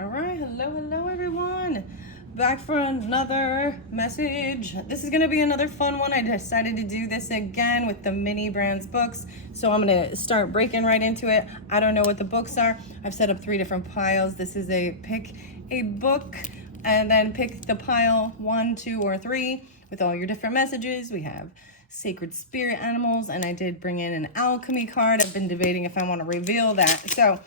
All right, hello everyone. Back for another message. This is gonna be another fun one. I decided to do this again with the mini brands books. So I'm gonna start breaking right into it. I don't know what the books are. I've set up 3 different piles. This is a pick a book and then pick the pile 1, 2, or 3 with all your different messages. We have sacred spirit animals, and I did bring in an alchemy card. I've been debating if I want to reveal that. So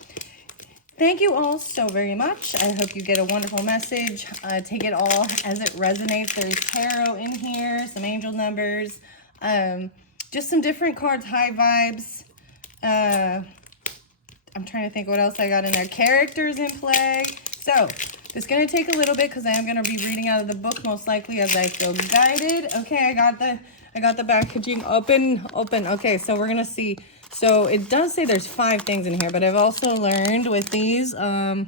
thank you all so very much. I hope you get a wonderful message. Take it all as it resonates. There's tarot in here, some angel numbers, just some different cards, high vibes. I'm trying to think what else I got in there. Characters in play. So it's going to take a little bit because I am going to be reading out of the book most likely as I feel guided. Okay, I got the packaging open. Okay, so we're going to see. So it does say there's 5 things in here, but I've also learned with these, I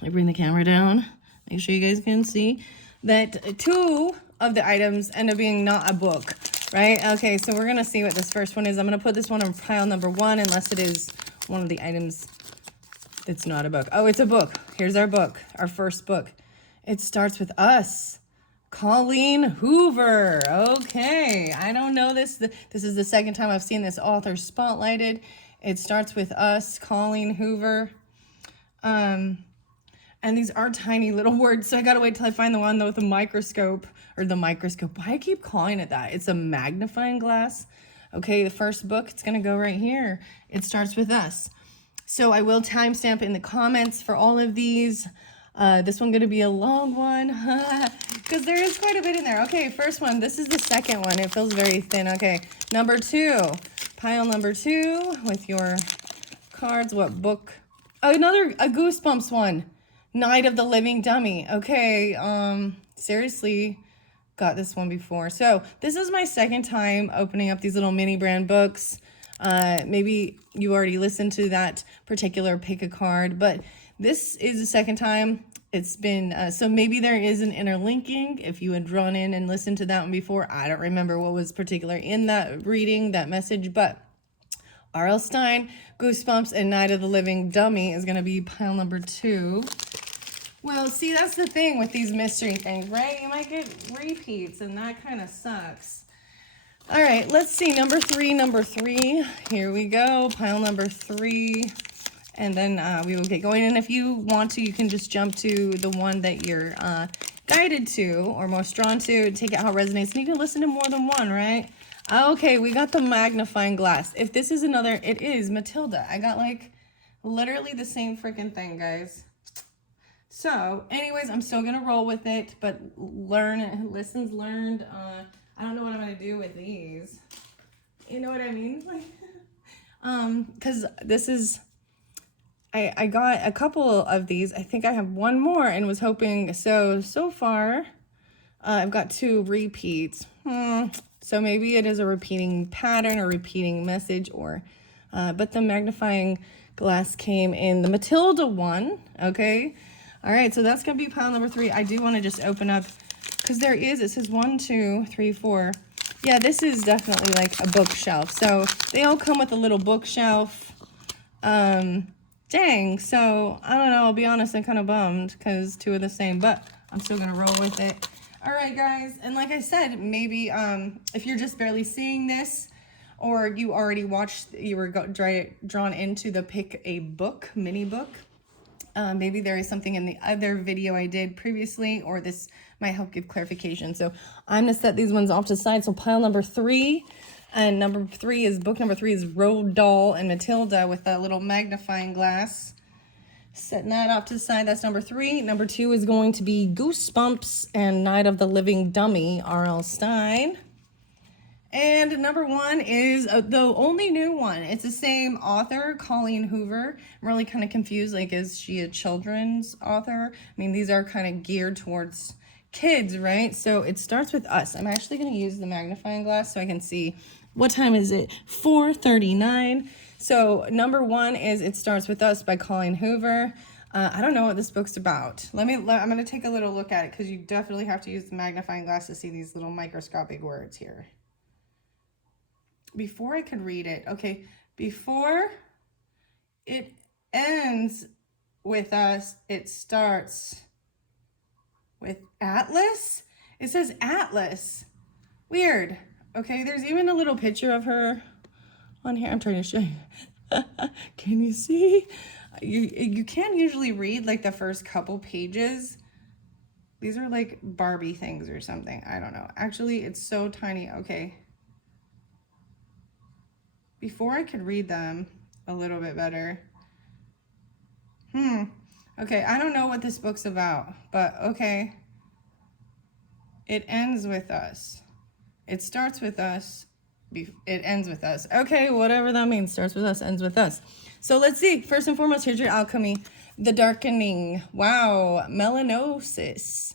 bring the camera down, make sure you guys can see, that 2 of the items end up being not a book, right? Okay, so we're gonna see what this first one is. I'm gonna put this one on pile number 1, unless it is one of the items that's not a book. Oh, it's a book. Here's our book, our first book. It starts with Us. Colleen Hoover. Okay, I don't know this. This is the second time I've seen this author spotlighted. It starts with Us, Colleen Hoover. And these are tiny little words, so I gotta wait till I find the one with the microscope, or the microscope. Why I keep calling it that? It's a magnifying glass. Okay, the first book, it's gonna go right here. It starts with Us. So I will timestamp in the comments for all of these. This one's gonna be a long one because there is quite a bit in there. Okay, first one. This is the second one. It feels very thin. Okay, number 2, pile number 2 with your cards. What book? Oh, a Goosebumps one. Night of the Living Dummy. Okay, seriously, got this one before. So this is my second time opening up these little mini brand books. Maybe you already listened to that particular pick a card, but this is the second time it's been, so maybe there is an interlinking if you had drawn in and listened to that one before. I don't remember what was particular in that reading, that message, but R.L. Stine, Goosebumps, and Night of the Living Dummy is going to be pile number 2. Well, see, that's the thing with these mystery things, right? You might get repeats, and that kind of sucks. All right, let's see. Number 3. Here we go. Pile number 3. And then we will get going. And if you want to, you can just jump to the one that you're guided to or most drawn to. Take it how it resonates. And you can listen to more than one, right? Okay, we got the magnifying glass. If this is another, it is Matilda. I got like literally the same freaking thing, guys. So anyways, I'm still going to roll with it. But lessons learned. I don't know what I'm going to do with these. You know what I mean? Because this is... I got a couple of these. I think I have one more and was hoping. So far, I've got 2 repeats. So maybe it is a repeating pattern or repeating message, or, but the magnifying glass came in the Matilda one. Okay. All right. So that's going to be pile number 3. I do want to just open up because it says 1, 2, 3, 4. Yeah, this is definitely like a bookshelf. So they all come with a little bookshelf. Dang, so I don't know, I'll be honest, I'm kind of bummed because 2 are the same, but I'm still gonna roll with it. All right, guys, and like I said, maybe if you're just barely seeing this, or you already watched, you were drawn into the pick a book, mini book, maybe there is something in the other video I did previously, or this might help give clarification. So I'm gonna set these ones off to the side. So pile number 3. And book number 3 is Roald Dahl and Matilda with that little magnifying glass. Setting that off to the side, that's number 3. Number 2 is going to be Goosebumps and Night of the Living Dummy, R.L. Stine. And number 1 is the only new one. It's the same author, Colleen Hoover. I'm really kind of confused, like, is she a children's author? I mean, these are kind of geared towards kids, right? So it starts with Us. I'm actually going to use the magnifying glass so I can see. What time is it? 4:39. So number 1 is It Starts With Us by Colleen Hoover. I don't know what this book's about. I'm going to take a little look at it because you definitely have to use the magnifying glass to see these little microscopic words here. Before I could read it, okay, before it ends, with us. It starts with Atlas. It says Atlas. Weird. Okay, there's even a little picture of her on here. I'm trying to show you. Can you see? You can't usually read like the first couple pages. These are like Barbie things or something. I don't know. Actually, it's so tiny. Okay. Before I could read them a little bit better. Okay, I don't know what this book's about, but okay. It ends with us. It starts with us. It ends with us. Okay, whatever that means. Starts with us, ends with us. So let's see. First and foremost, here's your alchemy. The darkening. Wow. Melanosis.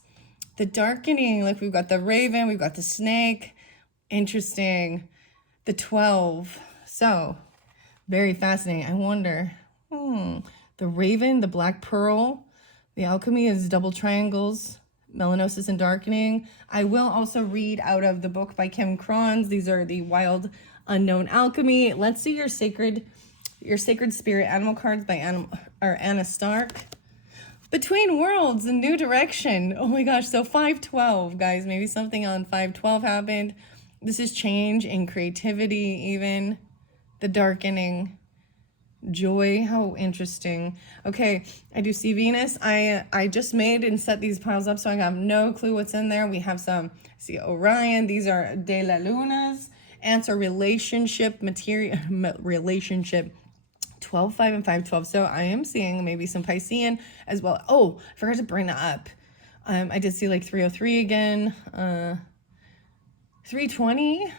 The darkening. Like we've got the raven. We've got the snake. Interesting. The 12. So, very fascinating. I wonder. The raven, the black pearl. The alchemy is double triangles. Melanosis and darkening. I will also read out of the book by Kim Kron's. These are the Wild Unknown Alchemy. Let's see your sacred spirit animal cards by Anna Stark. Between Worlds, a new direction. Oh my gosh, so 512, guys. Maybe something on 512 happened. This is change in creativity, even. The darkening. Joy, how interesting. Okay, I do see Venus. I just made and set these piles up, so I have no clue what's in there. We have some, see Orion. These are De La Lunas. Answer relationship, material, relationship. 12, 5, and 5, 12. So I am seeing maybe some Piscean as well. Oh, I forgot to bring that up. I did see like 303 again. 320.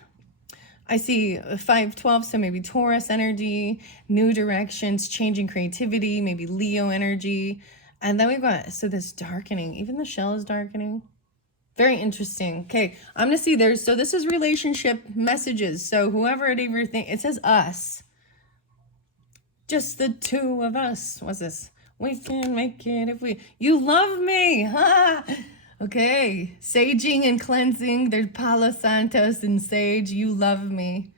I see 512, so maybe Taurus energy, new directions, changing creativity, maybe Leo energy. And then we've got, so this darkening, even the shell is darkening. Very interesting. Okay, I'm gonna see there's, so this is relationship messages. So whoever it ever thinks, it says us. Just the two of us. What's this? We can make it if we, you love me, ha! Okay, saging and cleansing. There's Palo Santos and sage. You love me.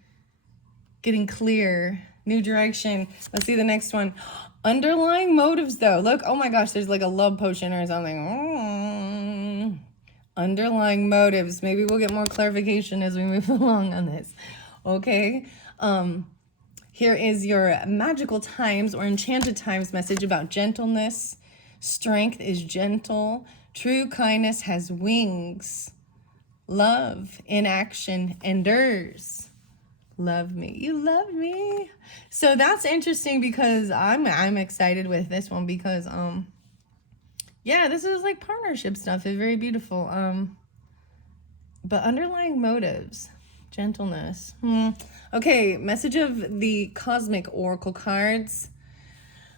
Getting clear. New direction. Let's see the next one. Underlying motives, though. Look, oh my gosh, there's like a love potion or something. Underlying motives. Maybe we'll get more clarification as we move along on this. Okay. Here is your magical times or enchanted times message about gentleness. Strength is gentle. True kindness has wings. Love in action endures. Love me. You love me. So that's interesting because I'm excited with this one because yeah, this is like partnership stuff. It's very beautiful. But underlying motives, gentleness. Okay, message of the cosmic oracle cards.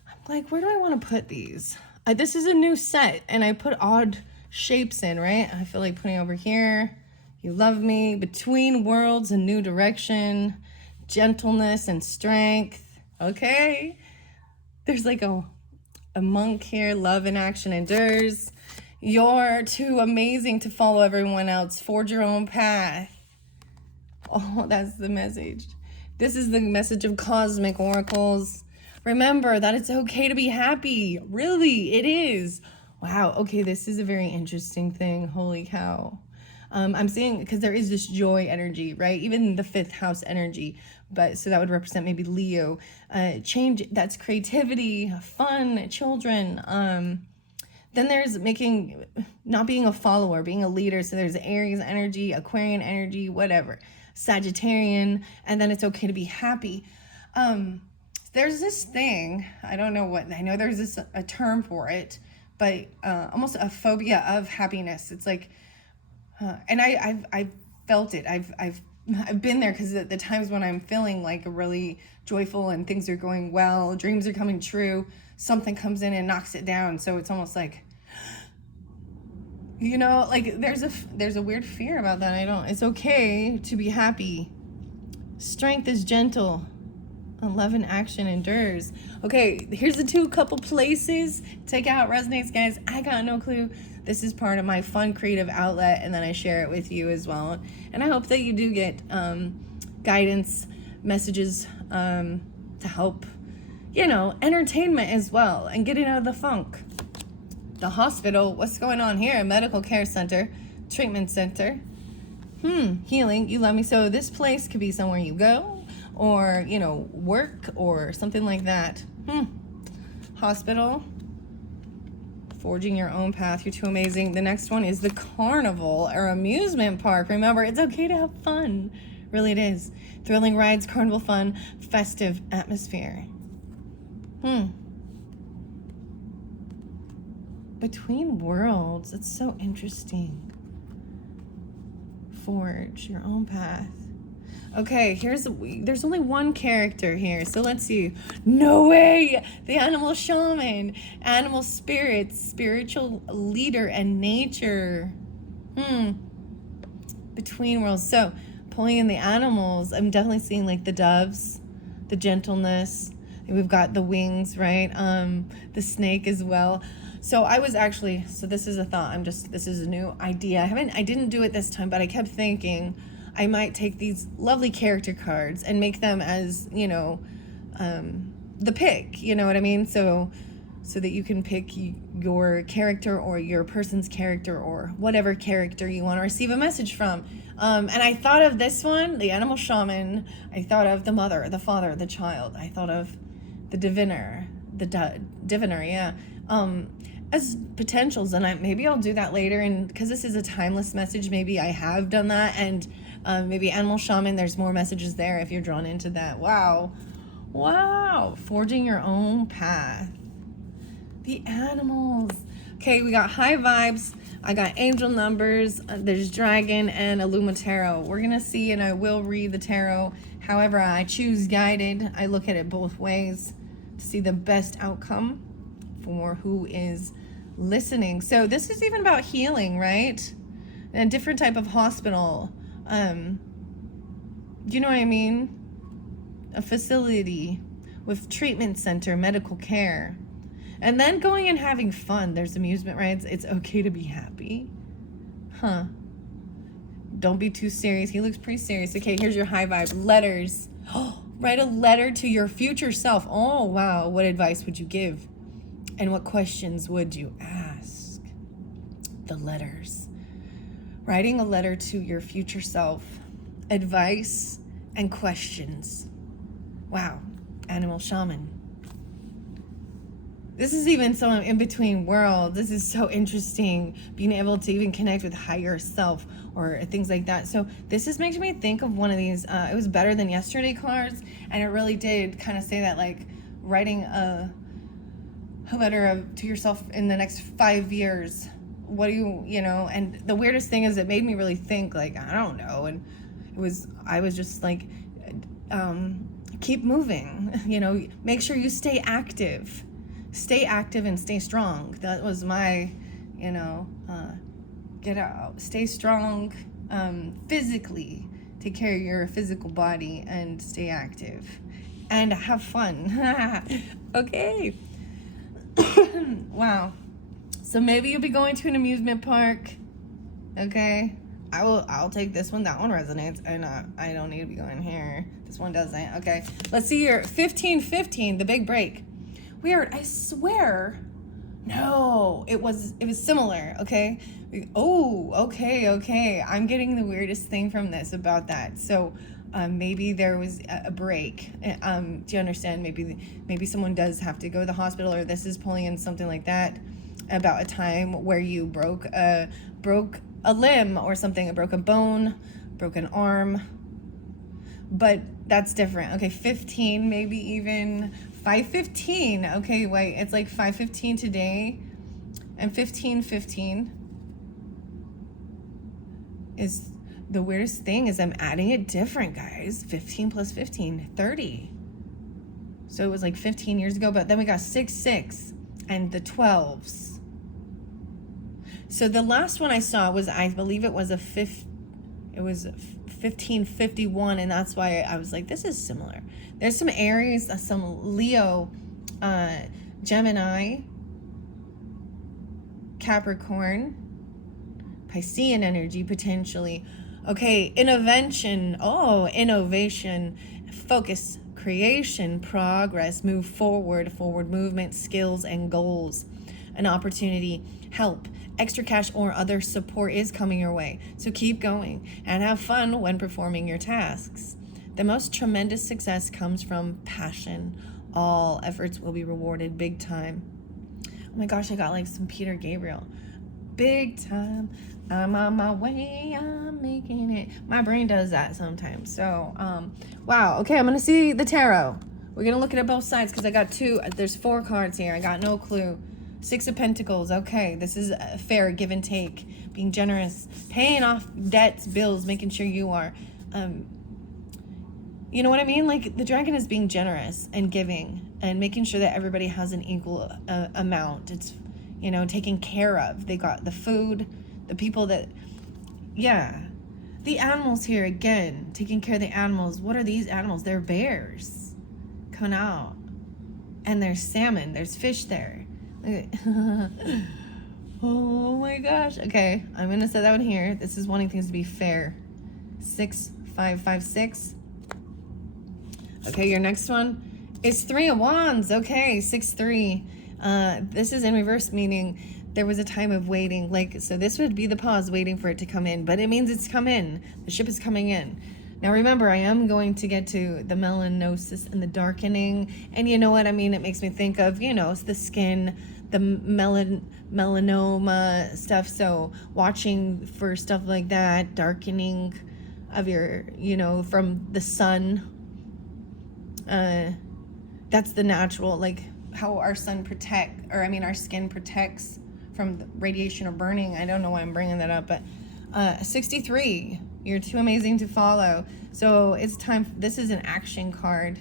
I'm like, where do I want to put these? This is a new set, and I put odd shapes in, right? I feel like putting over here. You love me. Between worlds, a new direction. Gentleness and strength. Okay. There's like a monk here. Love in action endures. You're too amazing to follow everyone else. Forge your own path. Oh, that's the message. This is the message of cosmic oracles. Remember that it's okay to be happy. Really, it is. Wow. Okay, this is a very interesting thing. Holy cow. I'm seeing, because there is this joy energy, right? Even the 5th house energy. But so that would represent maybe Leo. Change, that's creativity, fun, children. Then there's not being a follower, being a leader. So there's Aries energy, Aquarian energy, whatever. Sagittarian. And then it's okay to be happy. There's this thing, I don't know what, I know there's a term for it, but almost a phobia of happiness. It's like, and I've felt it. I've been there because at the times when I'm feeling like really joyful and things are going well, dreams are coming true, something comes in and knocks it down. So it's almost like, you know, like there's a weird fear about that. It's okay to be happy. Strength is gentle. Love and action endures. Okay, here's the couple places. Take out resonates, guys. I got no clue. This is part of my fun creative outlet, and then I share it with you as well. And I hope that you do get guidance, messages to help you know, entertainment as well and getting out of the funk. The hospital, what's going on here? Medical care center, treatment center. Healing, you love me. So this place could be somewhere you go or, you know, work or something like that. Hospital, forging your own path. You're too amazing. The next one is the carnival or amusement park. Remember, it's okay to have fun. Really, it is. Thrilling rides, carnival fun, festive atmosphere. Between worlds. It's so interesting. Forge your own path. Okay, there's only one character here, so let's see. No way! The animal shaman, animal spirits, spiritual leader, and nature. Between worlds. So, pulling in the animals, I'm definitely seeing like the doves, the gentleness. We've got the wings, right? The snake as well. So this is a thought. This is a new idea. I didn't do it this time, but I kept thinking I might take these lovely character cards and make them as, you know, the pick, you know what I mean? So that you can pick your character or your person's character or whatever character you want to receive a message from. And I thought of this one, the animal shaman. I thought of the mother, the father, the child. I thought of the diviner, yeah. As potentials, and maybe I'll do that later, and because this is a timeless message, maybe I have done that, and maybe animal shaman, there's more messages there if you're drawn into that. Wow, forging your own path. The animals. Okay, we got high vibes. I got angel numbers. There's dragon and Illuma tarot. We're gonna see, and I will read the tarot. However, I choose guided. I look at it both ways to see the best outcome for who is listening. So this is even about healing, right? A different type of hospital. You know what I mean? A facility with treatment center, medical care. And then going and having fun. There's amusement rides. It's okay to be happy. Don't be too serious. He looks pretty serious. Okay, here's your high vibe. Letters. Write a letter to your future self. Oh, wow. What advice would you give? And what questions would you ask? The letters. Writing a letter to your future self. Advice and questions. Wow. Animal shaman. This is even so in between worlds. This is so interesting. Being able to even connect with higher self or things like that. So this is making me think of one of these. It was Better Than Yesterday cards. And it really did kind of say that, like, writing a letter to yourself in the next 5 years. What do you know? And the weirdest thing is it made me really think, like, I don't know. And I was just like, keep moving, you know, make sure you stay active and stay strong. That was my, you know, get out, stay strong, physically, take care of your physical body and stay active and have fun. Okay. Wow. So maybe you'll be going to an amusement park. Okay. I'll take this one. That one resonates. And I don't need to be going here. This one doesn't. Okay. Let's see your 1515, the big break. Weird. I swear. No, it was similar. Okay. Oh, okay. I'm getting the weirdest thing from this about that. So maybe there was a break. Do you understand? Maybe someone does have to go to the hospital, or this is pulling in something like that about a time where you broke a limb or something, broke a bone, broke an arm. But that's different. Okay, 15, maybe even 5:15. Okay, wait, it's like 5:15 today, and 15:15 is the weirdest thing is I'm adding it different, guys. 15 plus 15, 30. So it was like 15 years ago, but then we got 6 and the 12s. So the last one I saw was, I believe it was 1551, and that's why I was like, this is similar. There's some Aries, some Leo, Gemini, Capricorn, Piscean energy potentially. Okay, innovation, focus, creation, progress, move forward, forward movement, skills, and goals. An opportunity, help, extra cash, or other support is coming your way. So keep going and have fun when performing your tasks. The most tremendous success comes from passion. All efforts will be rewarded big time. Oh my gosh, I got like some Peter Gabriel. Big time. I'm on my way, I'm making it. My brain does that sometimes. So, wow. Okay, I'm going to see the tarot. We're going to look at it both sides because I got two. There's 4 cards here. I got no clue. 6 of Pentacles. Okay, this is fair, give and take. Being generous. Paying off debts, bills, making sure you are. You know what I mean? Like, the dragon is being generous and giving and making sure that everybody has an equal amount. It's, you know, taken care of. They got the food, the people that, yeah. The animals here, again, taking care of the animals. What are these animals? They're bears coming out. And there's salmon. There's fish there. Oh my gosh. Okay, I'm going to set that one here. This is wanting things to be fair. 6, 5, 5, 6. Okay, your next one is 3 of Wands. Okay, 6, 3. This is in reverse, meaning there was a time of waiting. Like, so this would be the pause waiting for it to come in, but it means it's come in. The ship is coming in. Now remember, I am going to get to the melanosis and the darkening. And you know what I mean? It makes me think of, you know, the skin, the melanoma stuff. So watching for stuff like that, darkening of your, you know, from the sun. That's the natural, like how our sun our skin protects from the radiation or burning. I don't know why I'm bringing that up, but 63, you're too amazing to follow. So it's time. This is an action card.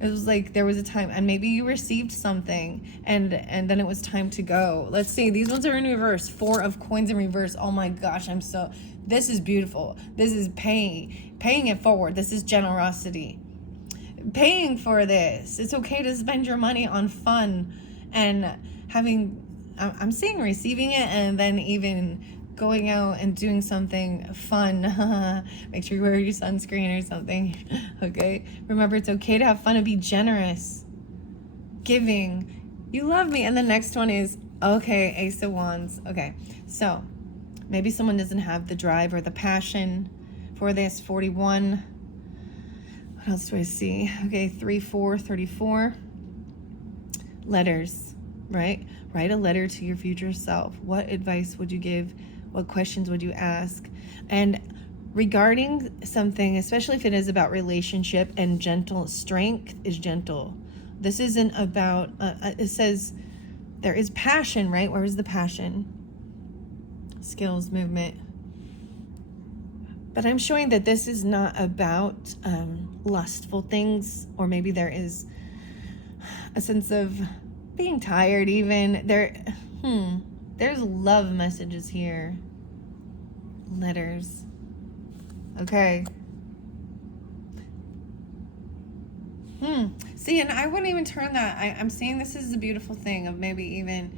It was like there was a time, and maybe you received something, and then it was time to go. Let's see. These ones are in reverse. 4 of coins in reverse. Oh my gosh, this is beautiful. This is paying it forward. This is generosity. Paying for this. It's okay to spend your money on fun and I'm saying receiving it, and then even going out and doing something fun. Make sure you wear your sunscreen or something. Okay, remember, it's okay to have fun and be generous, giving. You love me. And the next one is, okay, Ace of Wands. Okay, so maybe someone doesn't have the drive or the passion for this. 41. What else do I see? Okay, 3, 4, 34. Letters, right? Write a letter to your future self. What advice would you give? What questions would you ask? And regarding something, especially if it is about relationship and gentle, strength is gentle. This isn't about, it says there is passion, right? Where is the passion? Skills, movement. But I'm showing that this is not about lustful things, or maybe there is a sense of being tired even. There's love messages here. Letters. Okay. See, and I wouldn't even turn that. I'm seeing this is a beautiful thing of maybe even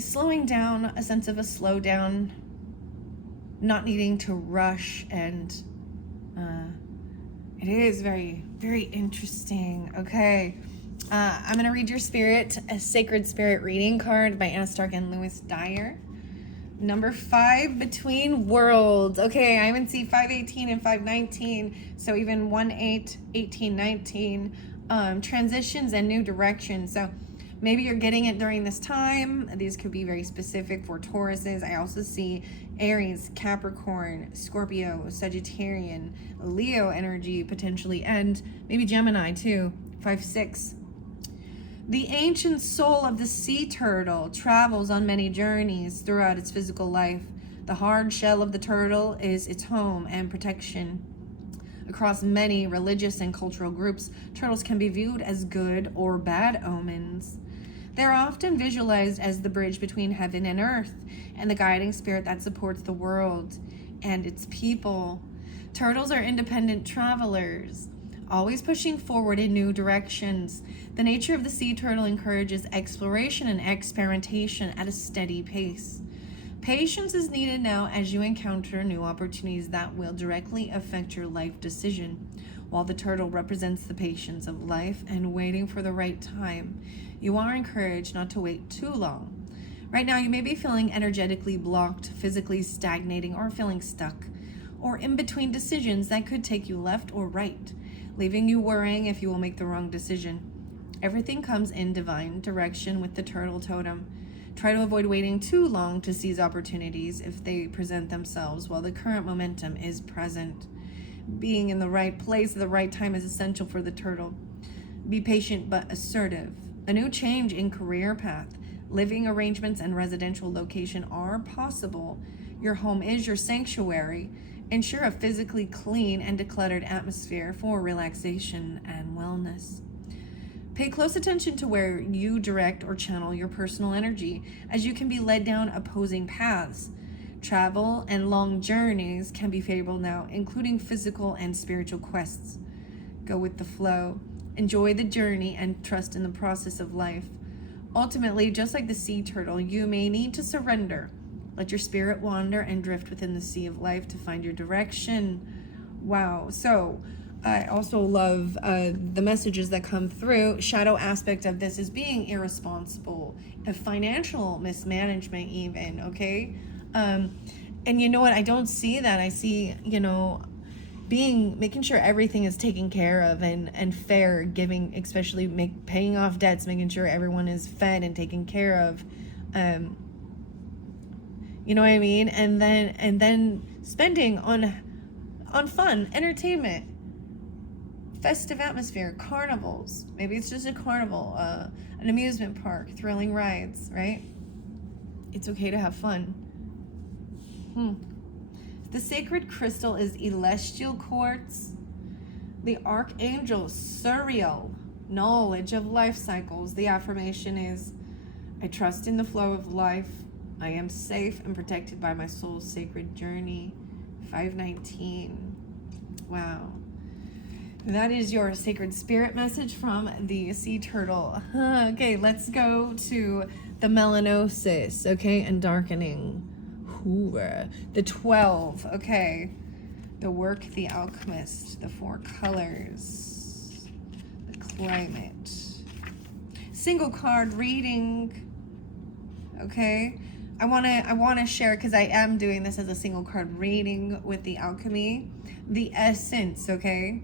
slowing down, a sense of a slowdown, not needing to rush, and it is very, very interesting. Okay. I'm going to read your spirit, a sacred spirit reading card by Anna Stark and Lewis Dyer. Number 5, Between Worlds. Okay, I even see 518 and 519. So even 18, 18, 19. Transitions and new directions. So maybe you're getting it during this time. These could be very specific for Tauruses. I also see Aries, Capricorn, Scorpio, Sagittarian, Leo energy potentially, and maybe Gemini too. 5, 6. The ancient soul of the sea turtle travels on many journeys throughout its physical life. The hard shell of the turtle is its home and protection. Across many religious and cultural groups, turtles can be viewed as good or bad omens. They are often visualized as the bridge between heaven and earth, and the guiding spirit that supports the world and its people. Turtles are independent travelers, always pushing forward in new directions. The nature of the sea turtle encourages exploration and experimentation at a steady pace. Patience is needed now as you encounter new opportunities that will directly affect your life decision. while the turtle represents the patience of life and waiting for the right time. You are encouraged not to wait too long. Right now, you may be feeling energetically blocked, physically stagnating, or feeling stuck, or in between decisions that could take you left or right, leaving you worrying if you will make the wrong decision. Everything comes in divine direction with the turtle totem. Try to avoid waiting too long to seize opportunities if they present themselves while the current momentum is present. Being in the right place at the right time is essential for the turtle. Be patient but assertive. A new change in career path, living arrangements, and residential location are possible. Your home is your sanctuary. Ensure a physically clean and decluttered atmosphere for relaxation and wellness. Pay close attention to where you direct or channel your personal energy, as you can be led down opposing paths. Travel and long journeys can be favorable now, including physical and spiritual quests. Go with the flow. Enjoy the journey and trust in the process of life. Ultimately, just like the sea turtle, you may need to surrender. Let your spirit wander and drift within the sea of life to find your direction. Wow. So I also love the messages that come through. Shadow aspect of this is being irresponsible, a financial mismanagement even, okay? And you know what? I don't see that. I see, making sure everything is taken care of and fair, giving, especially paying off debts, making sure everyone is fed and taken care of. You know what I mean? And then spending on fun, entertainment, festive atmosphere, carnivals. Maybe it's just a carnival, an amusement park, thrilling rides, right? It's okay to have fun. The sacred crystal is celestial quartz. The archangel Suriel, knowledge of life cycles. The affirmation is, I trust in the flow of life. I am safe and protected by my soul's sacred journey. 519. Wow. That is your sacred spirit message from the sea turtle. Okay, let's go to the melanosis, okay, and darkening. The 12, okay. The work, the alchemist, the 4 colors, the climate. Single card reading, okay. I wanna share, because I am doing this as a single card reading with the alchemy, the essence, okay.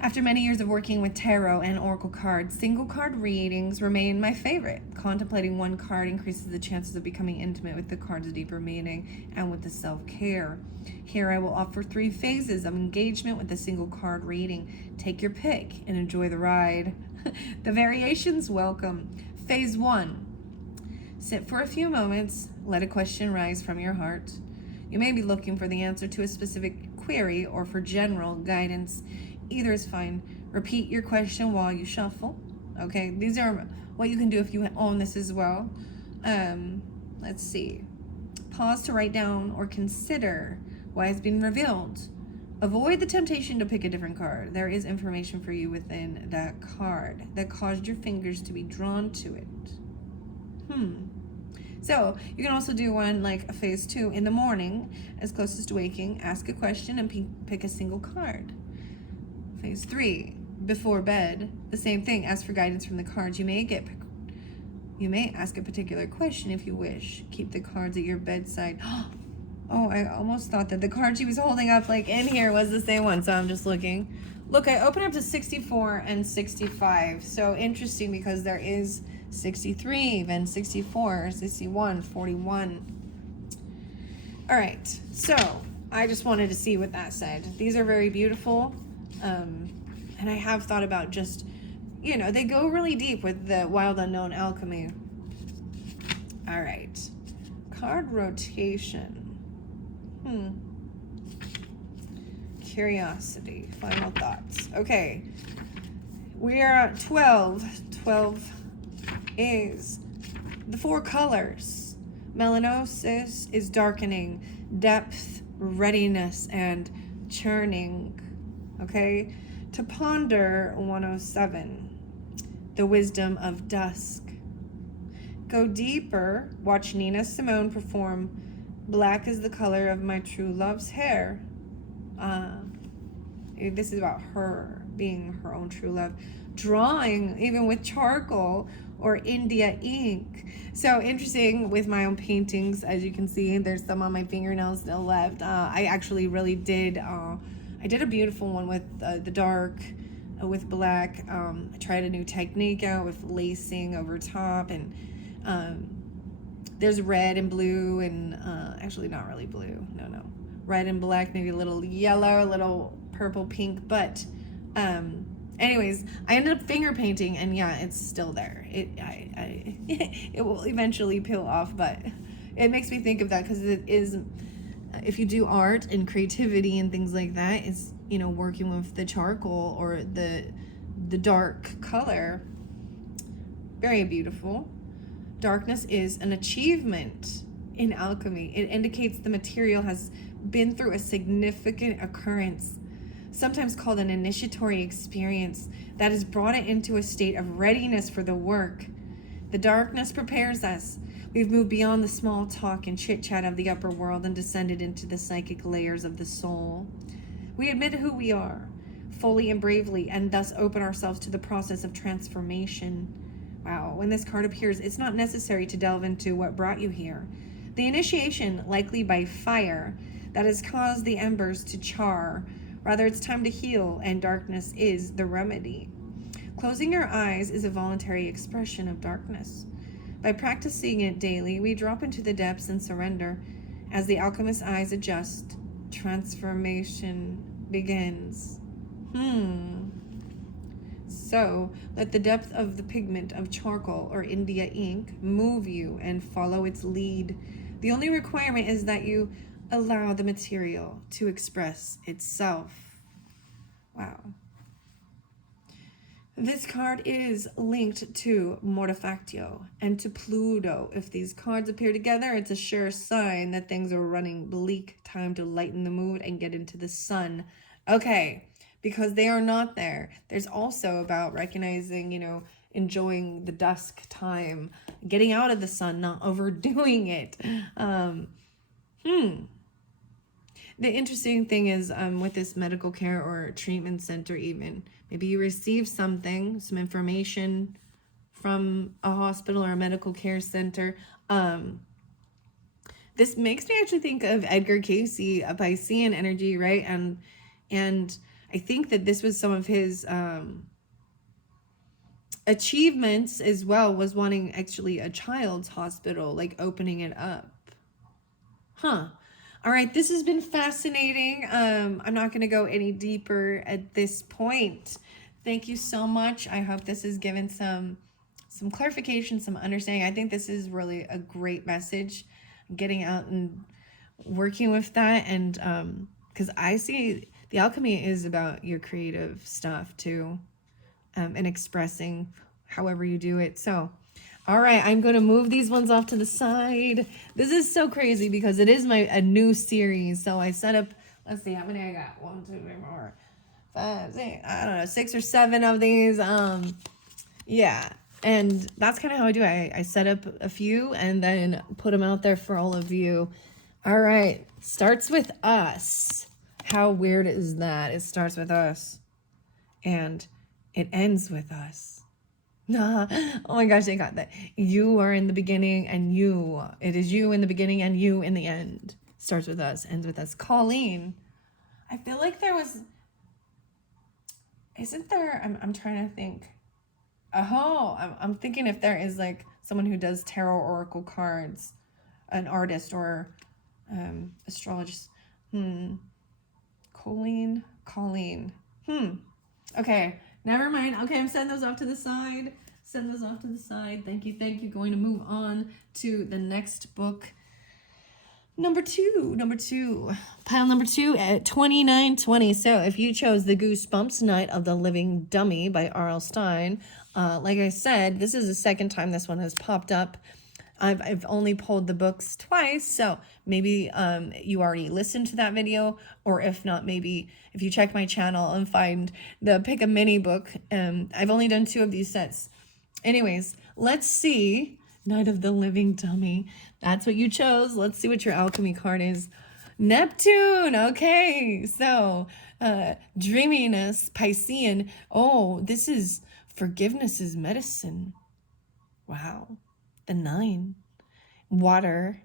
After many years of working with tarot and oracle cards, single card readings remain my favorite. Contemplating one card increases the chances of becoming intimate with the card's deeper meaning and with the self-care. Here I will offer 3 phases of engagement with a single card reading. Take your pick and enjoy the ride. The variations welcome. Phase 1. Sit for a few moments. Let a question rise from your heart. You may be looking for the answer to a specific query or for general guidance. Either is fine. Repeat your question while you shuffle. Okay, these are what you can do if you own this as well. Let's see. Pause to write down or consider what has been revealed. Avoid the temptation to pick a different card. There is information for you within that card that caused your fingers to be drawn to it. So you can also do one like a phase 2 in the morning, as closest to waking. Ask a question and pick a single card. Phase 3, before bed, the same thing. Ask for guidance from the cards. You may ask a particular question if you wish. Keep the cards at your bedside. Oh, I almost thought that the card she was holding up like in here was the same one, so I'm just looking. Look, I opened up to 64 and 65. So interesting, because there is 63, then 64, 61, 41. All right, so I just wanted to see what that said. These are very beautiful. And I have thought about just, they go really deep with the wild unknown alchemy. All right. Card rotation. Curiosity. Final thoughts. Okay. We are at 12. 12 is the 4 colors. Melanosis is darkening, depth, readiness, and churning. Okay, to ponder 107, the wisdom of dusk. Go deeper. Watch Nina Simone perform Black is the Color of My True Love's Hair. This is about her being her own true love. Drawing, even with charcoal or India ink. So interesting with my own paintings. As you can see, there's some on my fingernails still left. I actually really did. I did a beautiful one with the dark, with black. I tried a new technique out with lacing over top, and there's red and blue, and actually not really blue. No. Red and black, maybe a little yellow, a little purple, pink, but anyways, I ended up finger painting, and yeah, it's still there. It will eventually peel off, but it makes me think of that because it is, if you do art and creativity and things like that, it's, you know, working with the charcoal or the dark color. Very beautiful. Darkness is an achievement in alchemy. It indicates the material has been through a significant occurrence, sometimes called an initiatory experience, that has brought it into a state of readiness for the work. The darkness prepares us. We've moved beyond the small talk and chit-chat of the upper world and descended into the psychic layers of the soul. We admit who we are, fully and bravely, and thus open ourselves to the process of transformation. Wow, when this card appears, it's not necessary to delve into what brought you here. The initiation, likely by fire, that has caused the embers to char. Rather, it's time to heal, and darkness is the remedy. Closing your eyes is a voluntary expression of darkness. By practicing it daily, we drop into the depths and surrender. As the alchemist's eyes adjust, transformation begins. So, let the depth of the pigment of charcoal or India ink move you and follow its lead. The only requirement is that you allow the material to express itself. Wow. This card is linked to Mortifactio and to Pluto. If these cards appear together, it's a sure sign that things are running bleak. Time to lighten the mood and get into the sun. Okay, because they are not there. There's also about recognizing, you know, enjoying the dusk time, getting out of the sun, not overdoing it. The interesting thing is with this medical care or treatment center even, maybe you receive something, some information from a hospital or a medical care center. This makes me actually think of Edgar Cayce, a Piscean energy, right? And I think that this was some of his achievements as well, was wanting actually a child's hospital, like opening it up. All right, this has been fascinating. I'm not going to go any deeper at this point. Thank you so much. I hope this has given some clarification, some understanding. I think this is really a great message, getting out and working with that. And because I see the alchemy is about your creative stuff too, and expressing however you do it. So, all right, I'm going to move these ones off to the side. This is so crazy because it is a new series. So I set up, let's see, how many I got? 1, 2, 3, 4, 5, 6, I don't know, 6 or 7 of these. Yeah, and that's kind of how I do it. I set up a few and then put them out there for all of you. All right, starts with us. How weird is that? It starts with us and it ends with us. Oh my gosh, I got that. You are in the beginning and it is you in the beginning and you in the end. Starts with us, ends with us. Colleen, I feel like isn't there, I'm trying to think. I'm thinking if there is like someone who does tarot oracle cards, an artist or astrologist. Colleen. Okay. Never mind. Okay, I'm setting those off to the side. Thank you. Going to move on to the next book. Number two. Pile number 2 at 2920. So if you chose The Goosebumps Night of the Living Dummy by R.L. Stine, like I said, this is the second time this one has popped up. I've only pulled the books twice, so maybe you already listened to that video, or if not, maybe if you check my channel and find the Pick a Mini book. I've only done 2 of these sets. Anyways, let's see. Night of the Living Dummy. That's what you chose. Let's see what your alchemy card is. Neptune. Okay. So, dreaminess, Piscean. Oh, this is forgiveness is medicine. Wow. The 9. Water,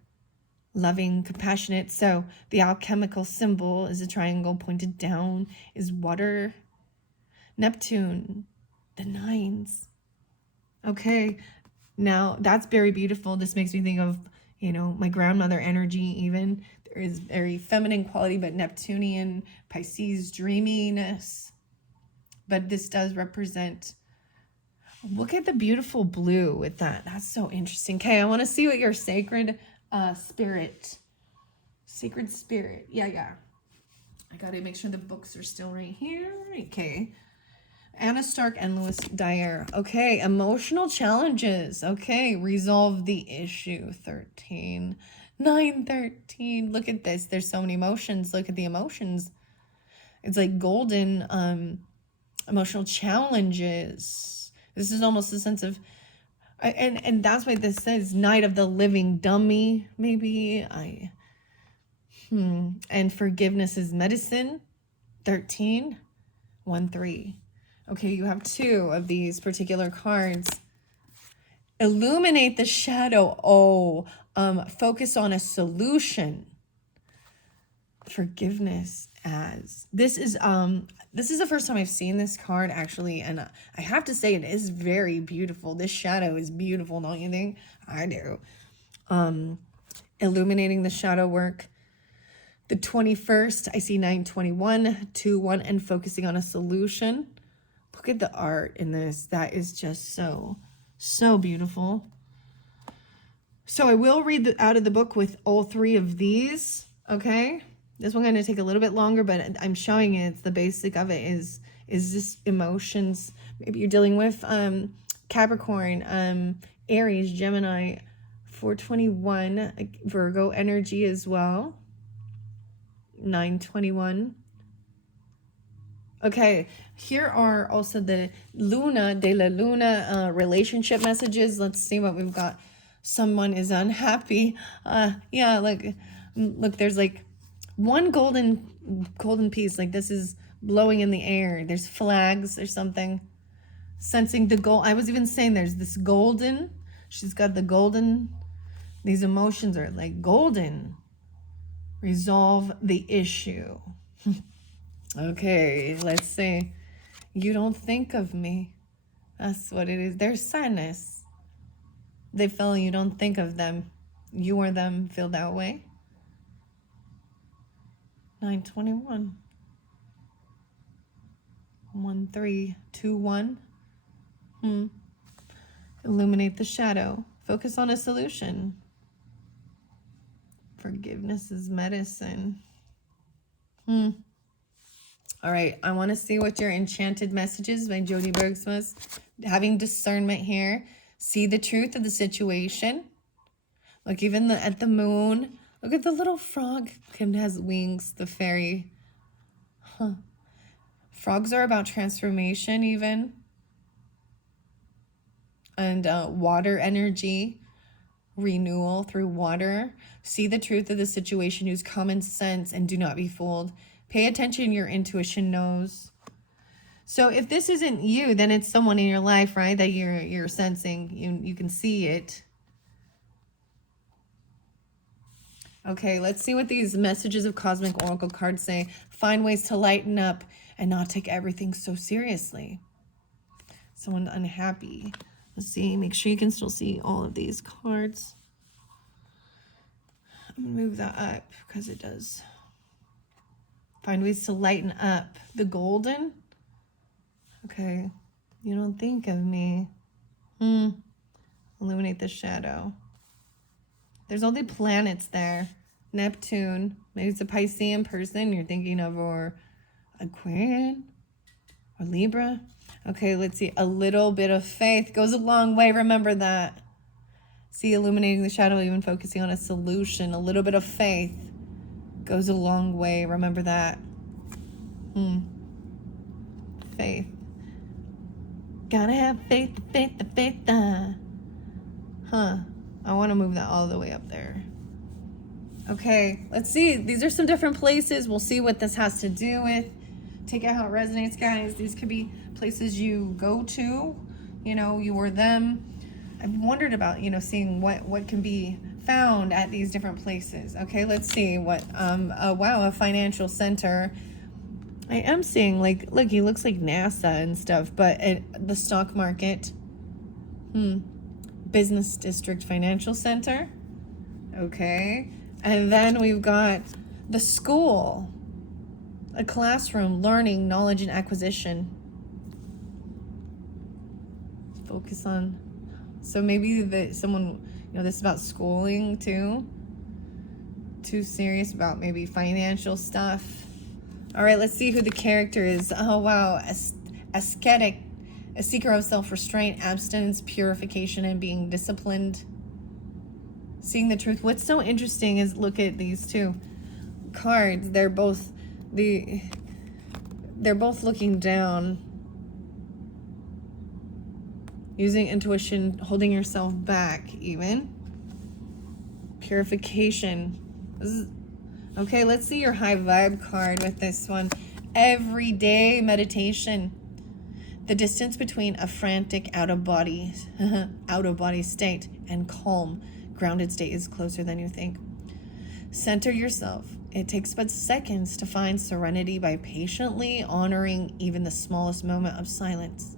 loving, compassionate. So the alchemical symbol is a triangle pointed down, is water. Neptune, the 9s. Okay, now that's very beautiful. This makes me think of, my grandmother energy even. There is very feminine quality, but Neptunian, Pisces, dreaminess. But this does represent, look at the beautiful blue with that. That's so interesting. Okay, I want to see what your sacred spirit, yeah. I got to make sure the books are still right here. Okay. Anna Stark and Lewis Dyer. Okay, emotional challenges. Okay, resolve the issue. 13. 913. Look at this. There's so many emotions. Look at the emotions. It's like golden emotional challenges. This is almost a sense of, and that's why this says Night of the Living Dummy, maybe. And forgiveness is medicine. 13. 1-3. Okay, you have 2 of these particular cards. Illuminate the shadow. Oh, focus on a solution. Forgiveness as this is the first time I've seen this card actually, and I have to say it is very beautiful. This shadow is beautiful, don't you think? I do. Illuminating the shadow work. The 21st, I see 921, 2-1, and focusing on a solution. Look at the art in this. That is just so beautiful. So I will read out of the book with all 3 of these, okay? This one's going to take a little bit longer, but I'm showing it. It's the basic of it is this emotions. Maybe you're dealing with Capricorn, Aries, Gemini, 421, Virgo energy as well. 921. Okay, here are also the Luna, de la Luna relationship messages. Let's see what we've got. Someone is unhappy. Yeah, look, there's like one golden piece. Like this is blowing in the air. There's flags or something. Sensing the gold. I was even saying there's this golden. She's got the golden. These emotions are like golden. Resolve the issue. Okay, let's say you don't think of me. That's what it is. There's sadness. They feel you don't think of them. You or them feel that way. 921. 1321. Illuminate the shadow. Focus on a solution. Forgiveness is medicine. All right, I want to see what your enchanted messages by Jody Bergs was. Having discernment here. See the truth of the situation. Look, even at the moon. Look at the little frog. Kim has wings, the fairy. Frogs are about transformation even. And water energy. Renewal through water. See the truth of the situation. Use common sense and do not be fooled. Pay attention, your intuition knows. So if this isn't you, then it's someone in your life, right? That you're sensing. You can see it. Okay, let's see what these messages of Cosmic Oracle cards say. Find ways to lighten up and not take everything so seriously. Someone unhappy. Let's see. Make sure you can still see all of these cards. I'm going to move that up because it does. Find ways to lighten up. The golden. Okay. You don't think of me. Illuminate the shadow. There's all the planets there. Neptune. Maybe it's a Piscean person you're thinking of, or Aquarian or Libra. Okay, let's see. A little bit of faith goes a long way. Remember that. See, illuminating the shadow, even focusing on a solution. A little bit of faith goes a long way. Remember that. Faith. Gotta have faith. I want to move that all the way up there. Okay, let's see. These are some different places. We'll see what this has to do with. Take it how it resonates, guys. These could be places you go to, you know, you or them. I've wondered about, you know, seeing what can be found at these different places. Okay, let's see what, wow, a financial center. I am seeing, like, look, he looks like NASA and stuff, but the stock market, business district financial center. Okay, and then we've got the school, a classroom, learning, knowledge, and acquisition. Focus on, so maybe someone, you know, this is about schooling too. Too serious about maybe financial stuff. All right, let's see who the character is. Oh, wow. Ascetic, a seeker of self-restraint, abstinence, purification, and being disciplined. Seeing the truth. What's so interesting is look at these two cards. They're both looking down. Using intuition, holding yourself back even. Purification. This is, okay, let's see your high vibe card with this one. Everyday meditation. The distance between a frantic out of body state and calm, grounded state is closer than you think. Center yourself. It takes but seconds to find serenity by patiently honoring even the smallest moment of silence.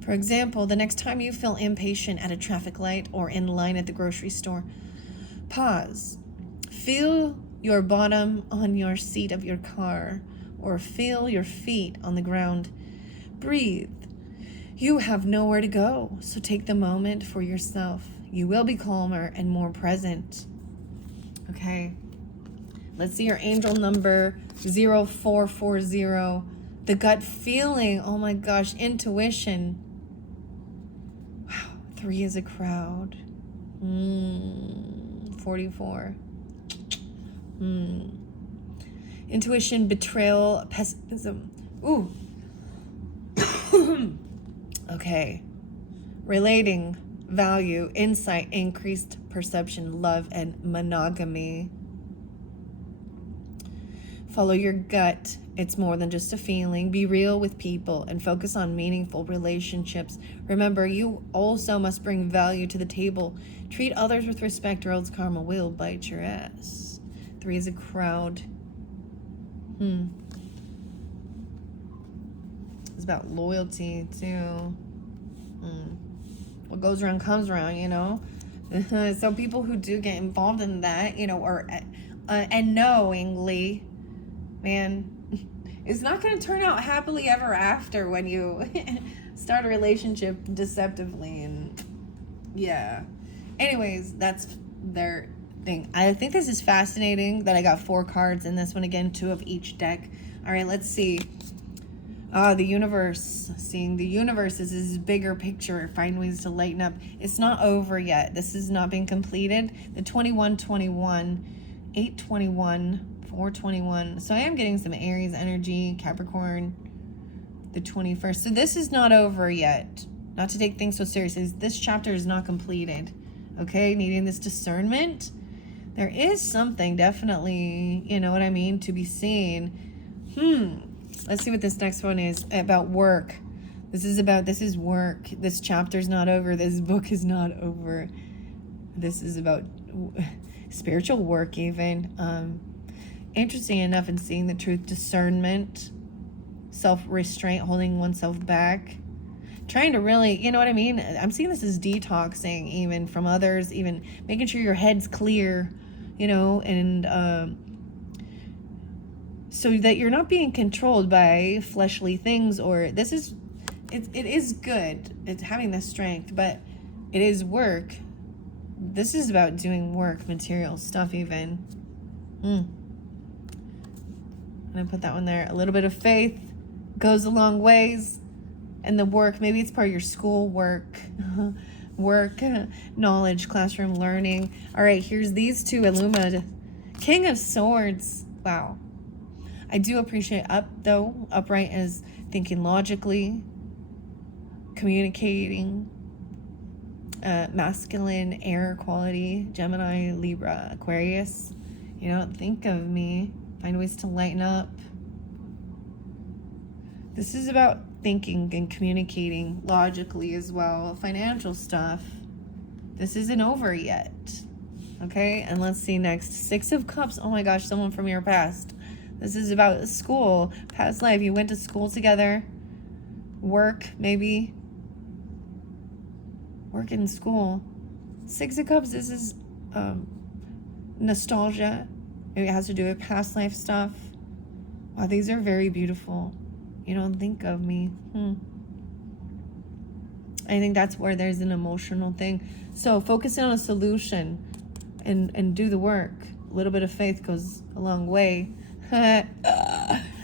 For example, the next time you feel impatient at a traffic light or in line at the grocery store, pause. Feel your bottom on your seat of your car, or feel your feet on the ground. Breathe. You have nowhere to go, so take the moment for yourself. You will be calmer and more present. Okay. Let's see your angel number 0440. The gut feeling. Oh my gosh. Intuition. Wow. 3 is a crowd. 44. Intuition, betrayal, pessimism. Ooh. Okay. Relating, value, insight, increased perception, love, and monogamy. Follow your gut. It's more than just a feeling. Be real with people and focus on meaningful relationships. Remember, you also must bring value to the table. Treat others with respect or else karma will bite your ass. 3 is a crowd. It's about loyalty too. What goes around comes around, you know. So people who do get involved in that, you know, or and knowingly, man, it's not going to turn out happily ever after when you start a relationship deceptively. And yeah, anyways, that's their thing. I think this is fascinating that I got 4 cards in this one. Again, 2 of each deck. All right, let's see. The universe. Seeing the universe is this bigger picture. Find ways to lighten up. It's not over yet. This has not been completed. The 2121, 821, 421. So I am getting some Aries energy, Capricorn, the 21st. So this is not over yet. Not to take things so seriously. This chapter is not completed. Okay, needing this discernment. There is something definitely, you know what I mean, to be seen. Let's see what this next one is about. Work. This is work. This chapter's not over. This book is not over. This is about spiritual work even. Interesting enough in seeing the truth, discernment, self-restraint, holding oneself back. Trying to really, you know what I mean? I'm seeing this as detoxing even from others, even making sure your head's clear, you know, and so that you're not being controlled by fleshly things. Or it is good. It's having the strength, but it is work. This is about doing work, material stuff even. I'm gonna put that one there. A little bit of faith goes a long ways. And the work, maybe it's part of your school work. Work, knowledge, classroom learning. All right, here's these 2 Illumina. King of Swords. Wow. I do appreciate upright as thinking logically, communicating, masculine air quality, Gemini, Libra, Aquarius. You know, think of me. Find ways to lighten up. This is about thinking and communicating logically as well. Financial stuff. This isn't over yet. Okay, and let's see next. 6 of Cups. Oh my gosh, someone from your past. This is about school, past life. You went to school together. Work, maybe. Work in school. 6 of Cups, this is nostalgia. Maybe it has to do with past life stuff. Wow, these are very beautiful. You don't think of me. I think that's where there's an emotional thing. So focusing on a solution and do the work. A little bit of faith goes a long way.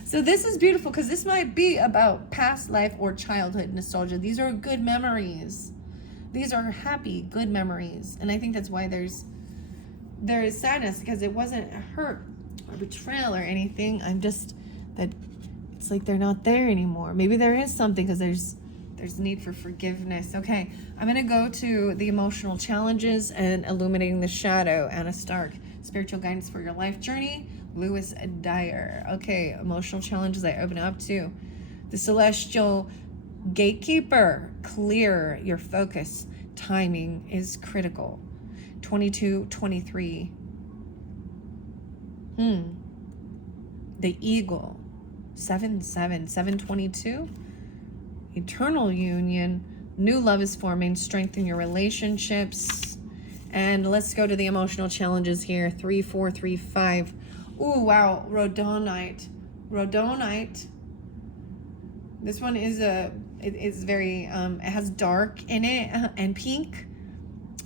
So this is beautiful because this might be about past life or childhood nostalgia. These are good memories. These are happy, good memories. And I think that's why there is sadness, because it wasn't a hurt or betrayal or anything. I'm just that it's like they're not there anymore. Maybe there is something because there's need for forgiveness. Okay, I'm going to go to the emotional challenges and illuminating the shadow. Anna Stark, spiritual guidance for your life journey. Lewis Dyer. Okay, emotional challenges I open up to. The celestial gatekeeper. Clear your focus. Timing is critical. 22-23. The eagle. 7-7. 7-22. Eternal union. New love is forming. Strengthen your relationships. And let's go to the emotional challenges here. 3-4-3-5. Ooh, wow. Rhodonite. Rhodonite. This one is it is very it has dark in it and pink.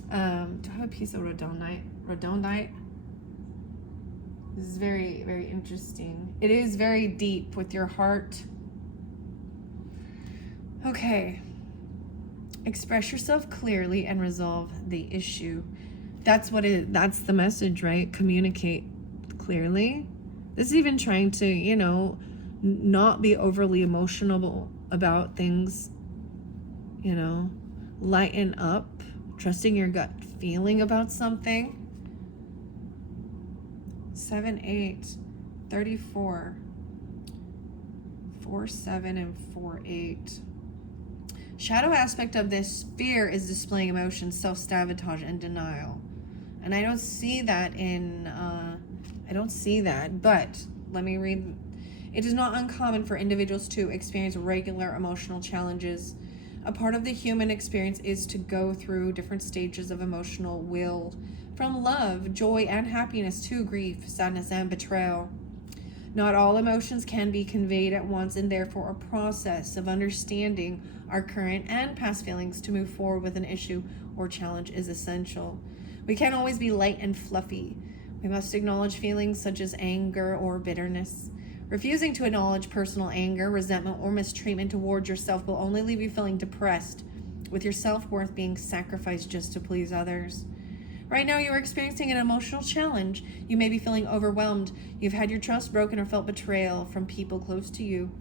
Do I have a piece of rhodonite? Rhodonite. This is very, very interesting. It is very deep with your heart. Okay. Express yourself clearly and resolve the issue. That's the message, right? Communicate clearly. This is even trying to, not be overly emotional about things, lighten up, trusting your gut feeling about something. 7-8, 34, 4-7, and 4-8. Shadow aspect of this fear is displaying emotions, self-sabotage, and denial. And I don't see that but let me read. It is not uncommon for individuals to experience regular emotional challenges. A part of the human experience is to go through different stages of emotional will, from love, joy, and happiness to grief, sadness, and betrayal. Not all emotions can be conveyed at once, and therefore a process of understanding our current and past feelings to move forward with an issue or challenge is essential. We can't always be light and fluffy. We must acknowledge feelings such as anger or bitterness. Refusing to acknowledge personal anger, resentment, or mistreatment towards yourself will only leave you feeling depressed, with your self-worth being sacrificed just to please others. Right now, you are experiencing an emotional challenge. You may be feeling overwhelmed. You've had your trust broken or felt betrayal from people close to you.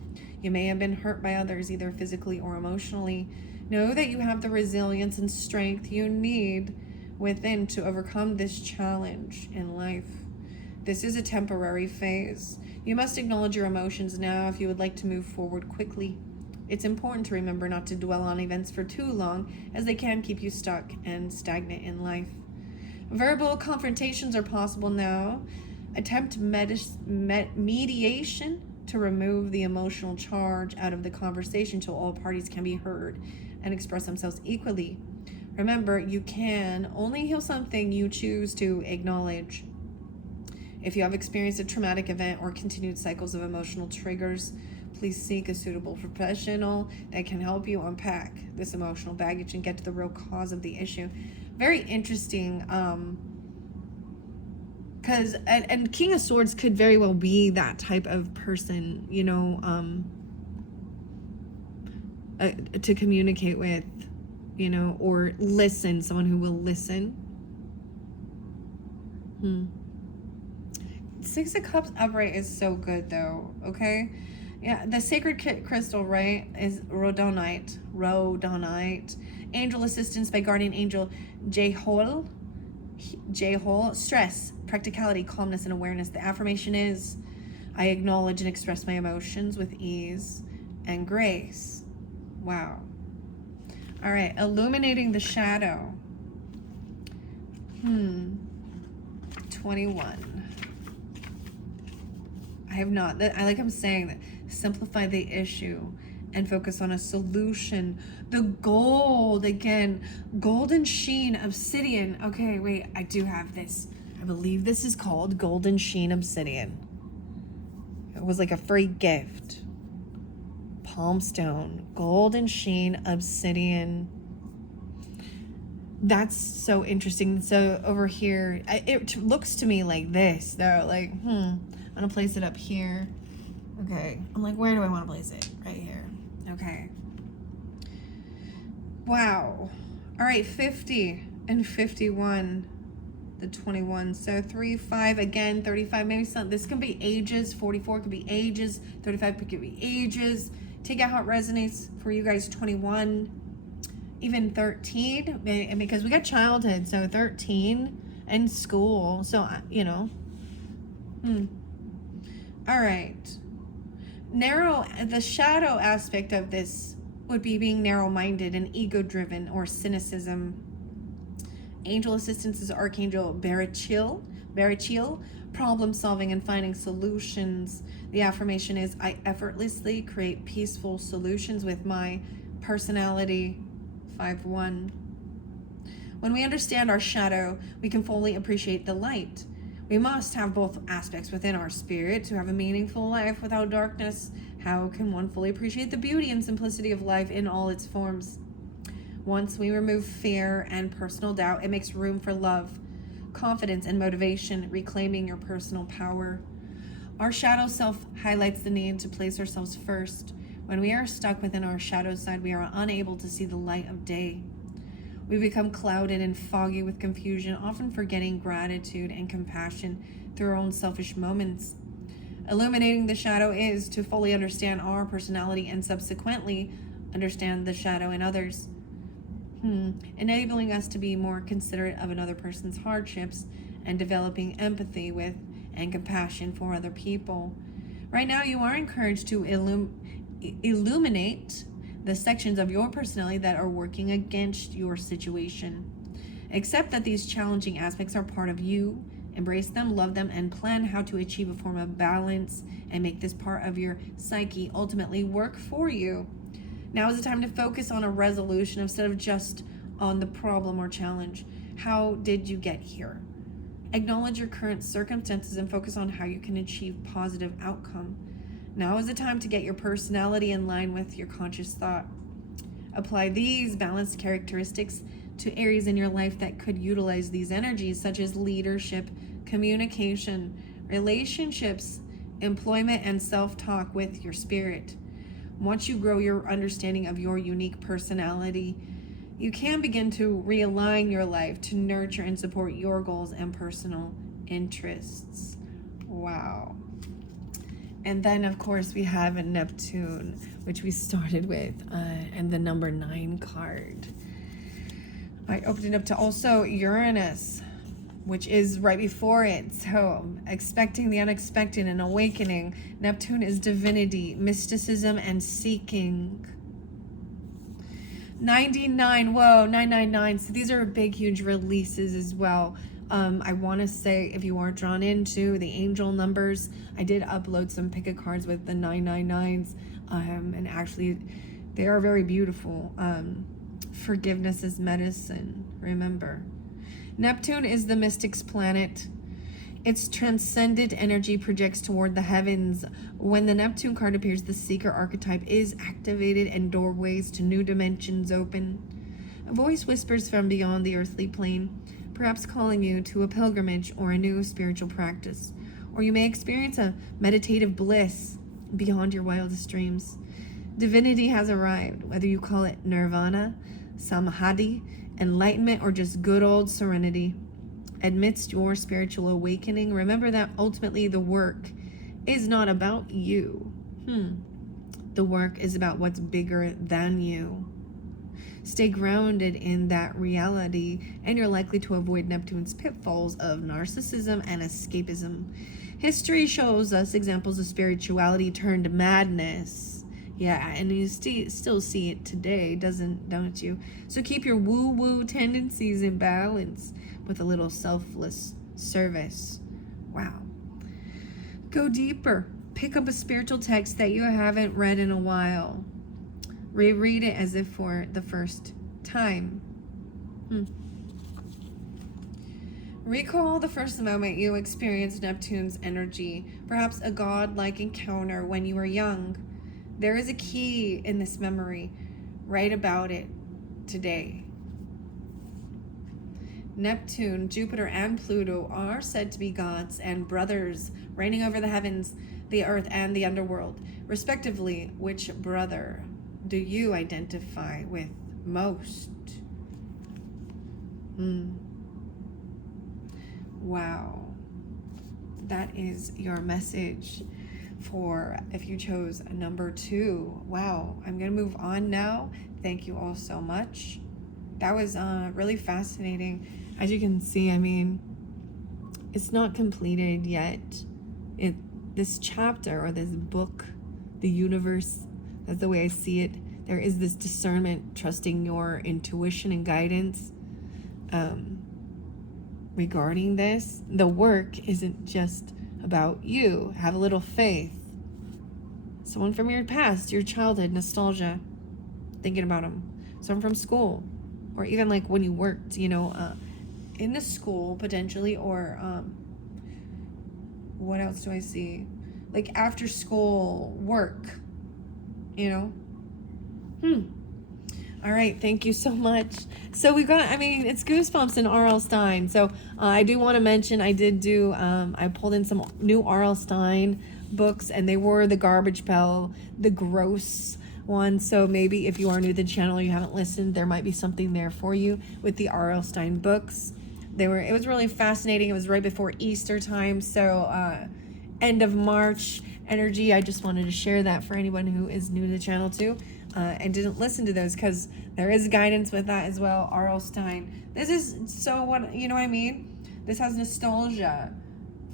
You may have been hurt by others, either physically or emotionally. Know that you have the resilience and strength you need within to overcome this challenge in life. This is a temporary phase. You must acknowledge your emotions now if you would like to move forward quickly. It's important to remember not to dwell on events for too long, as they can keep you stuck and stagnant in life. Verbal confrontations are possible now. Attempt mediation to remove the emotional charge out of the conversation so all parties can be heard and express themselves equally. Remember, you can only heal something you choose to acknowledge. If you have experienced a traumatic event or continued cycles of emotional triggers, please seek a suitable professional that can help you unpack this emotional baggage and get to the real cause of the issue. Very interesting, because and King of Swords could very well be that type of person, to communicate with, or listen, someone who will listen. 6 of Cups upright is so good though, okay? Yeah, the sacred crystal, right, is rhodonite. Rhodonite. Angel assistance by guardian angel J-Hole. J-Hole. Stress, practicality, calmness, and awareness. The affirmation is, I acknowledge and express my emotions with ease and grace. Wow. All right, illuminating the shadow. 21. I have not. I'm saying that simplify the issue and focus on a solution. The gold, again, golden sheen obsidian. Okay, wait, I do have this. I believe this is called golden sheen obsidian. It was like a free gift. Palm stone, golden sheen obsidian. That's so interesting. So over here, it looks to me like this. Though, like, I'm gonna place it up here. Okay, I'm like, where do I want to place it? Right here. Okay. Wow. All right, 50 and 51. The 21. So 3, 5 again, 35. Maybe some. This can be ages. 44 could be ages. 35 could be ages. Take out how it resonates for you guys. 21. Even 13, because we got childhood, so 13 and school, so all right. The shadow aspect of this would be being narrow-minded and ego-driven, or cynicism. Angel assistance is Archangel Barachiel, problem solving and finding solutions. The affirmation is, I effortlessly create peaceful solutions with my personality. 5-1. When we understand our shadow, we can fully appreciate the light. We must have both aspects within our spirit to have a meaningful life without darkness. How can one fully appreciate the beauty and simplicity of life in all its forms? Once we remove fear and personal doubt, it makes room for love, confidence, and motivation, reclaiming your personal power. Our shadow self highlights the need to place ourselves first. When we are stuck within our shadow side, we are unable to see the light of day. We become clouded and foggy with confusion, often forgetting gratitude and compassion through our own selfish moments. Illuminating the shadow is to fully understand our personality and subsequently understand the shadow in others. Enabling us to be more considerate of another person's hardships and developing empathy with and compassion for other people. Right now, you are encouraged to illuminate the sections of your personality that are working against your situation. Accept that these challenging aspects are part of you. Embrace them, love them, and plan how to achieve a form of balance and make this part of your psyche ultimately work for you. Now is the time to focus on a resolution instead of just on the problem or challenge. How did you get here? Acknowledge your current circumstances and focus on how you can achieve positive outcome. Now is the time to get your personality in line with your conscious thought. Apply these balanced characteristics to areas in your life that could utilize these energies, such as leadership, communication, relationships, employment, and self-talk with your spirit. Once you grow your understanding of your unique personality, you can begin to realign your life to nurture and support your goals and personal interests. Wow. And then, of course, we have a Neptune, which we started with, and the number 9 card. I opened it up to also Uranus, which is right before it. So, expecting the unexpected and awakening. Neptune is divinity, mysticism, and seeking. 99, whoa, 999. So these are big, huge releases as well. I want to say, if you are drawn into the angel numbers, I did upload some pick a cards with the 999s, and actually they are very beautiful. Forgiveness is medicine, remember. Neptune is the mystic's planet. Its transcendent energy projects toward the heavens. When the Neptune card appears, the seeker archetype is activated and doorways to new dimensions open. A voice whispers from beyond the earthly plane, perhaps calling you to a pilgrimage or a new spiritual practice. Or you may experience a meditative bliss beyond your wildest dreams. Divinity has arrived, whether you call it nirvana, samadhi, enlightenment, or just good old serenity. Amidst your spiritual awakening, remember that ultimately the work is not about you. The work is about what's bigger than you. Stay grounded in that reality, and you're likely to avoid Neptune's pitfalls of narcissism and escapism. History shows us examples of spirituality turned madness. Yeah, and you still see it today, don't you? So keep your woo-woo tendencies in balance with a little selfless service. Wow. Go deeper. Pick up a spiritual text that you haven't read in a while. Reread it as if for the first time. Recall the first moment you experienced Neptune's energy, perhaps a god-like encounter when you were young. There is a key in this memory. Write about it today. Neptune, Jupiter, and Pluto are said to be gods and brothers, reigning over the heavens, the earth, and the underworld, respectively. Which brother do you identify with most? Wow. That is your message for if you chose number 2. Wow. I'm going to move on now. Thank you all so much. That was really fascinating. As you can see, I mean, it's not completed yet. This chapter or this book, the universe, that's the way I see it. There is this discernment, trusting your intuition and guidance regarding this. The work isn't just about you. Have a little faith. Someone from your past, your childhood, nostalgia, thinking about them. Someone from school, or even like when you worked, in the school potentially, or what else do I see? Like after school work, All right, thank you so much. So we've got, it's Goosebumps and R.L. Stine. So I do want to mention, I did do, I pulled in some new R.L. Stine books, and they were the Garbage Pail, the gross one. So maybe if you are new to the channel, you haven't listened, there might be something there for you with the R.L. Stine books. It was really fascinating. It was right before Easter time. So end of March energy. I just wanted to share that for anyone who is new to the channel too. And didn't listen to those, because there is guidance with that as well. R.L. Stine. This is so what, you know what I mean? This has nostalgia.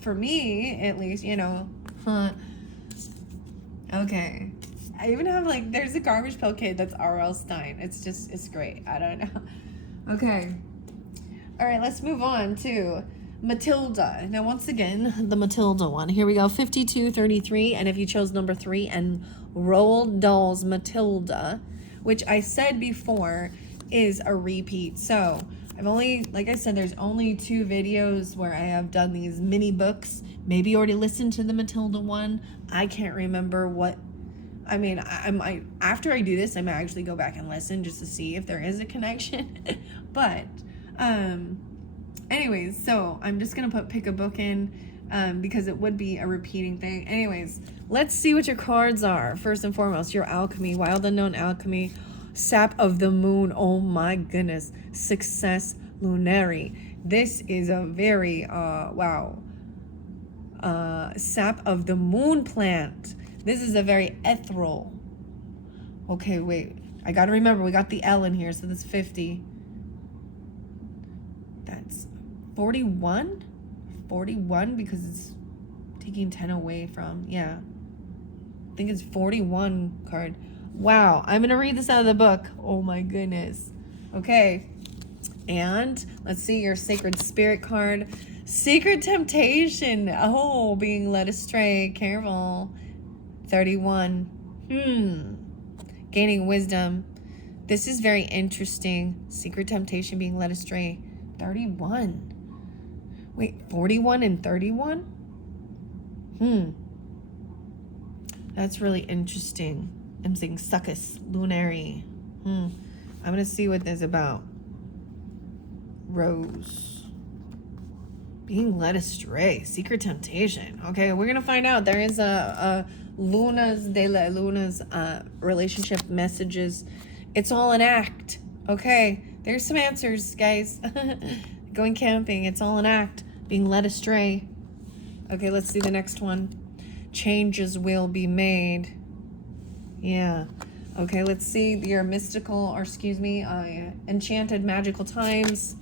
For me, at least, Okay. I even have there's a Garbage Pail Kid that's R.L. Stine. It's great. I don't know. Okay. All right, let's move on to Matilda. Now, once again, the Matilda one. Here we go, 5233. And if you chose number 3 and Roald Dahl's Matilda, which I said before is a repeat. So I've only, like I said, there's only 2 videos where I have done these mini books. Maybe you already listened to the Matilda one. I can't remember what. After I do this, I might actually go back and listen just to see if there is a connection. But anyways, so I'm just gonna pick a book in because it would be a repeating thing. Anyways, let's see what your cards are. First and foremost, your alchemy, wild unknown alchemy, sap of the moon. Oh my goodness, success lunary. This is a very sap of the moon plant. This is a very ethereal. Okay, wait, I gotta remember we got the L in here, so that's 50. That's 41? 41 because it's taking 10 away from, yeah. I think it's 41 card. Wow, I'm gonna read this out of the book. Oh my goodness. Okay, and let's see your Sacred Spirit card. Secret Temptation. Oh, being led astray. Careful. 31. Gaining wisdom. This is very interesting. Secret Temptation, being led astray. 31. Wait, 41 and 31? That's really interesting. I'm saying succus lunary. I'm gonna see what this is about. Rose. Being led astray. Secret Temptation. Okay, we're gonna find out. There is a Luna's de la Luna's relationship messages. It's all an act. Okay, there's some answers, guys. Going camping, it's all an act. Being led astray. Okay, let's see the next one. Changes will be made. Yeah. Okay, let's see your mystical, or excuse me, enchanted magical times.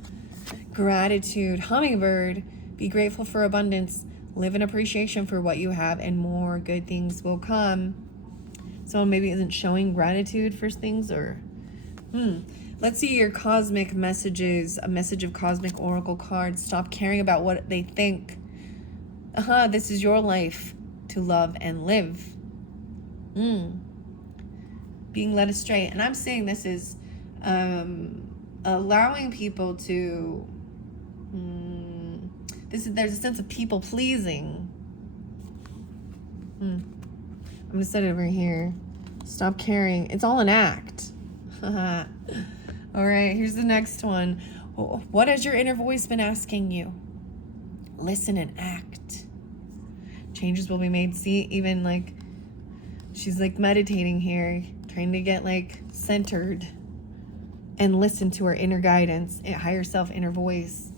Gratitude. Hummingbird. Be grateful for abundance. Live in appreciation for what you have, and more good things will come. Someone maybe isn't showing gratitude for things, or... Let's see your cosmic messages. A message of cosmic oracle cards. Stop caring about what they think. This is your life to love and live. Being led astray. And I'm saying this is allowing people to... there's a sense of people pleasing. I'm going to set it over here. Stop caring. It's all an act. All right, here's the next one. What has your inner voice been asking you? Listen and act. Changes will be made. See, even like she's like meditating here, trying to get like centered and listen to her inner guidance, higher self, inner voice.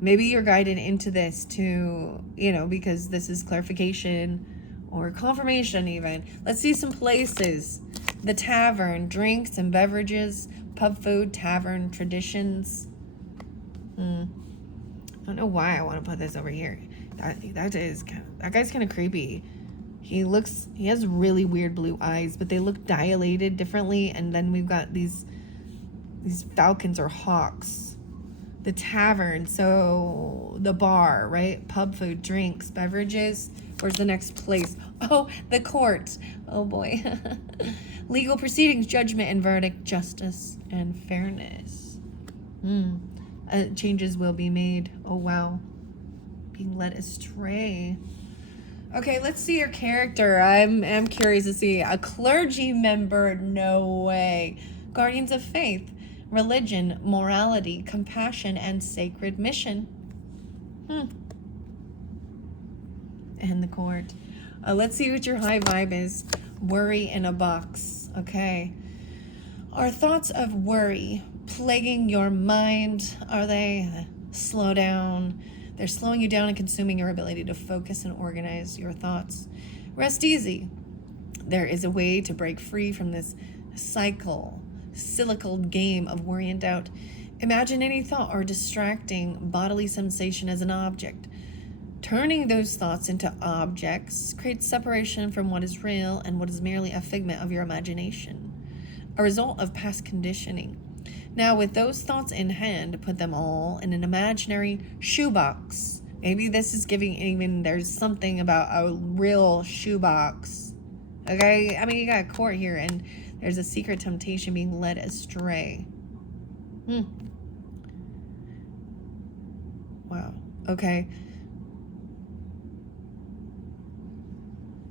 Maybe you're guided into this to, because this is clarification or confirmation even. Let's see some places. The tavern, drinks and beverages, pub food, tavern, traditions. I don't know why I want to put this over here. That guy's kind of creepy. He has really weird blue eyes, but they look dilated differently. And then we've got these falcons or hawks. The tavern, so the bar, right? Pub food, drinks, beverages. Where's the next place? Oh, the court. Oh boy. Legal proceedings, judgment and verdict, justice and fairness. Changes will be made. Oh wow. Being led astray. Okay, let's see your character. I'm curious to see. A clergy member, no way. Guardians of faith, religion, morality, compassion, and sacred mission. And the court. Let's see what your high vibe is. Worry in a box. Okay. Are thoughts of worry plaguing your mind? Are they? Slow down. They're slowing you down and consuming your ability to focus and organize your thoughts. Rest easy. There is a way to break free from this cyclical game of worry and doubt. Imagine any thought or distracting bodily sensation as an object. Turning those thoughts into objects creates separation from what is real and what is merely a figment of your imagination, a result of past conditioning. Now, with those thoughts in hand, put them all in an imaginary shoebox. Maybe this is there's something about a real shoebox. Okay? I mean, you got a court here, and there's a secret temptation, being led astray. Wow. Okay.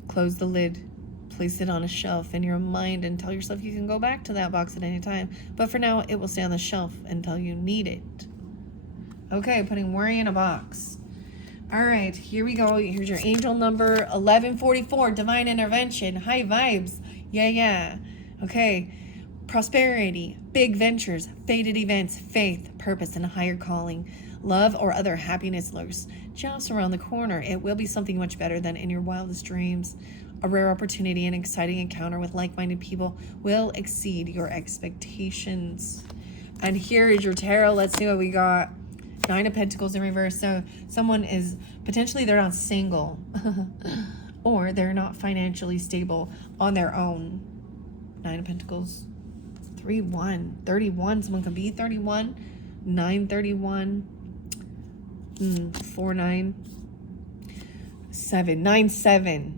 Close the lid. Place it on a shelf in your mind and tell yourself you can go back to that box at any time. But for now, it will stay on the shelf until you need it. Okay, putting worry in a box. All right, here we go. Here's your angel number 1144, divine intervention, high vibes. Yeah. Okay, prosperity, big ventures, fated events, faith, purpose, and a higher calling. Love or other happiness lurks just around the corner. It will be something much better than in your wildest dreams. A rare opportunity and exciting encounter with like-minded people will exceed your expectations. And here is your tarot. Let's see what we got. 9 of Pentacles in reverse. So someone is potentially, they're not single or they're not financially stable on their own. 9 of Pentacles. 3-1. 31. Someone could be 31. 9-31. 4-9. 7-9-7.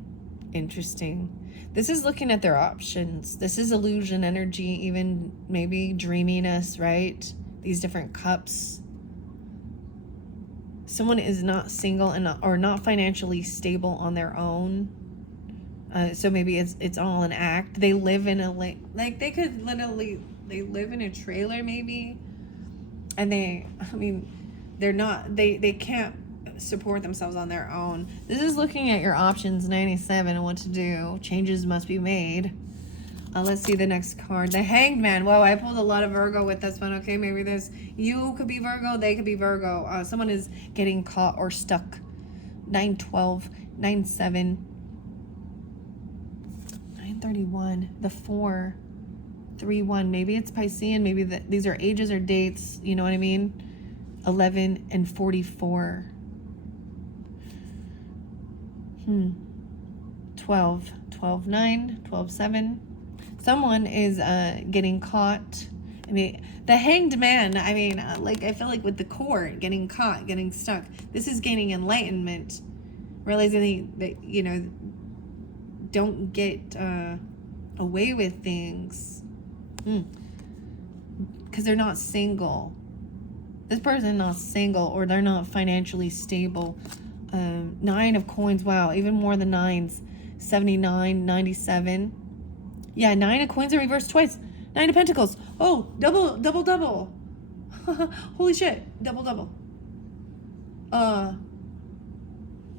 Interesting. This is looking at their options. This is illusion energy, even maybe dreaminess, right? These different cups. Someone is not single or not financially stable on their own. So maybe it's all an act. They live in they could literally, they live in a trailer maybe. And they're not, they can't support themselves on their own. This is looking at your options, 97, and what to do. Changes must be made. Let's see the next card. The Hanged Man. Whoa, I pulled a lot of Virgo with this one. Okay, maybe you could be Virgo, they could be Virgo. Someone is getting caught or stuck. 9-12, 9-7, 931, the 4, 3, 1. Maybe it's Piscean. Maybe these are ages or dates. You know what I mean? 11 and 44. 12, 12, 9, 12, 7. Someone is getting caught. I mean, the Hanged Man, I mean, like, I feel like with the court, getting caught, getting stuck. This is gaining enlightenment. Realizing that, you know, don't get away with things. Because they're not single. This person not single, or they're not financially stable. 9 of coins, wow, even more than 9s. 79, 97. Yeah, 9 of coins are reversed twice. 9 of pentacles. Oh, double. Holy shit, double.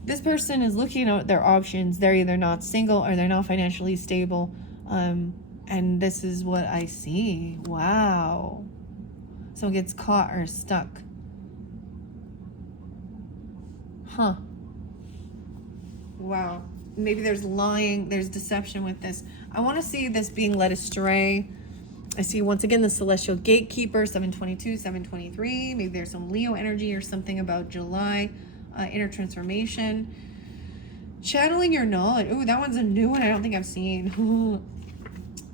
This person is looking at their options. They're either not single or they're not financially stable. And this is what I see. Wow. Someone gets caught or stuck. Huh. Wow. Maybe there's lying, there's deception with this. I want to see this being led astray. I see once again the celestial gatekeeper, 722, 723. Maybe there's some Leo energy or something about July, inner transformation. Channeling your knowledge. Ooh, that one's a new one I don't think I've seen.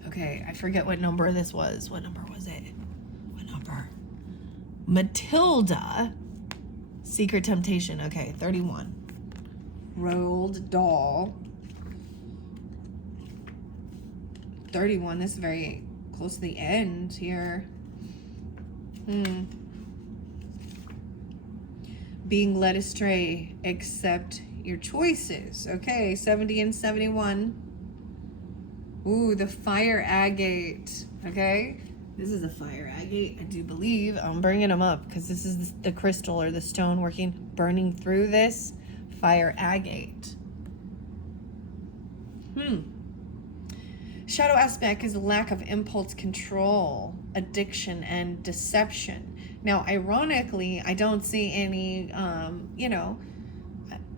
Okay, I forget what number this was. What number was it? What number? Matilda. Secret Temptation. Okay, 31. Rolled doll. 31. This is very close to the end here. Being led astray. Accept your choices. Okay, 70 and 71. Ooh, the fire agate. Okay, this is a fire agate, I do believe. I'm bringing them up because this is the crystal or the stone burning through this fire agate. Shadow aspect is a lack of impulse control, addiction, and deception. Now, ironically, I don't see any, you know,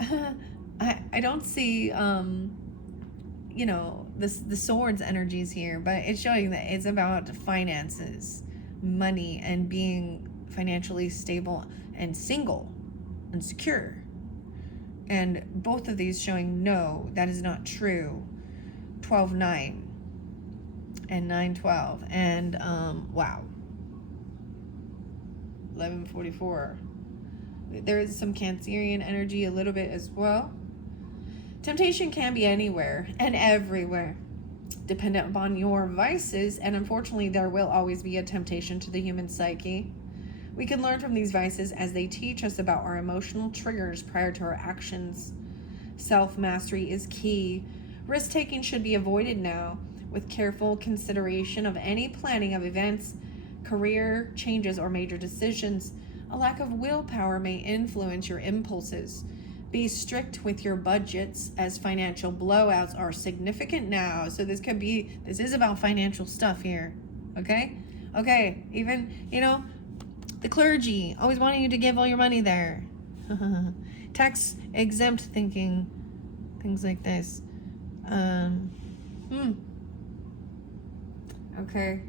I don't see, you know, the swords energies here, but it's showing that it's about finances, money, and being financially stable and single and secure. And both of these showing no, that is not true. 12-9 and 9-12 and wow, 11-44. There is some Cancerian energy a little bit as well. Temptation can be anywhere and everywhere, dependent upon your vices, and unfortunately there will always be a temptation to the human psyche. We can learn from these vices as they teach us about our emotional triggers prior to our actions. Self-mastery is key. Risk-taking should be avoided now, with careful consideration of any planning of events, career changes, or major decisions. A lack of willpower may influence your impulses. Be strict with your budgets, as financial blowouts are significant now. So this is about financial stuff here. Okay? Okay, even, you know, the clergy, always wanting you to give all your money there. Tax exempt thinking, things like this. Okay.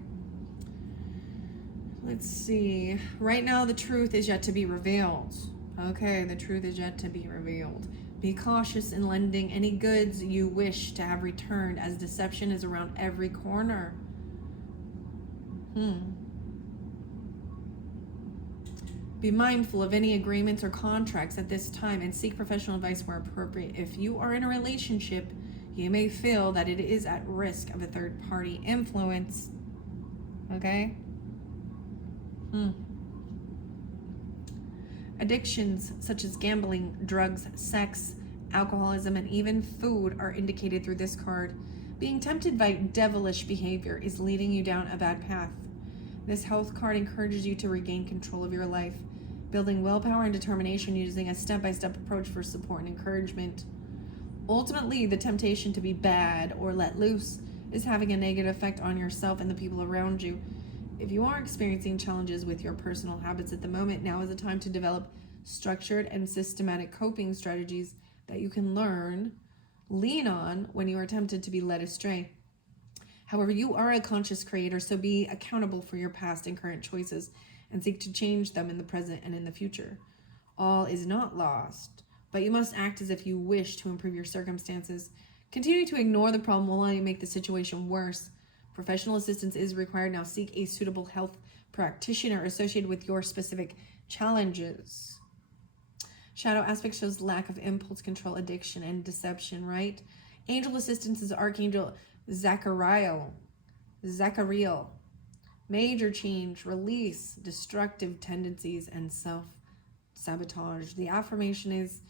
Let's see. Right now, the truth is yet to be revealed. Okay, the truth is yet to be revealed. Be cautious in lending any goods you wish to have returned, as deception is around every corner. Be mindful of any agreements or contracts at this time and seek professional advice where appropriate. If you are in a relationship, you may feel that it is at risk of a third-party influence. Okay? Addictions such as gambling, drugs, sex, alcoholism, and even food are indicated through this card. Being tempted by devilish behavior is leading you down a bad path. This health card encourages you to regain control of your life, building willpower and determination using a step-by-step approach for support and encouragement. Ultimately, the temptation to be bad or let loose is having a negative effect on yourself and the people around you. If you are experiencing challenges with your personal habits at the moment, now is the time to develop structured and systematic coping strategies that you can lean on when you are tempted to be led astray. However, you are a conscious creator, so be accountable for your past and current choices and seek to change them in the present and in the future. All is not lost, but you must act as if you wish to improve your circumstances. Continue to ignore the problem will only make the situation worse. Professional assistance is required. Now seek a suitable health practitioner associated with your specific challenges. Shadow aspect shows lack of impulse control, addiction, and deception, right? Angel assistance is Archangel Zachariel. Major change, release, destructive tendencies, and self-sabotage. The affirmation is,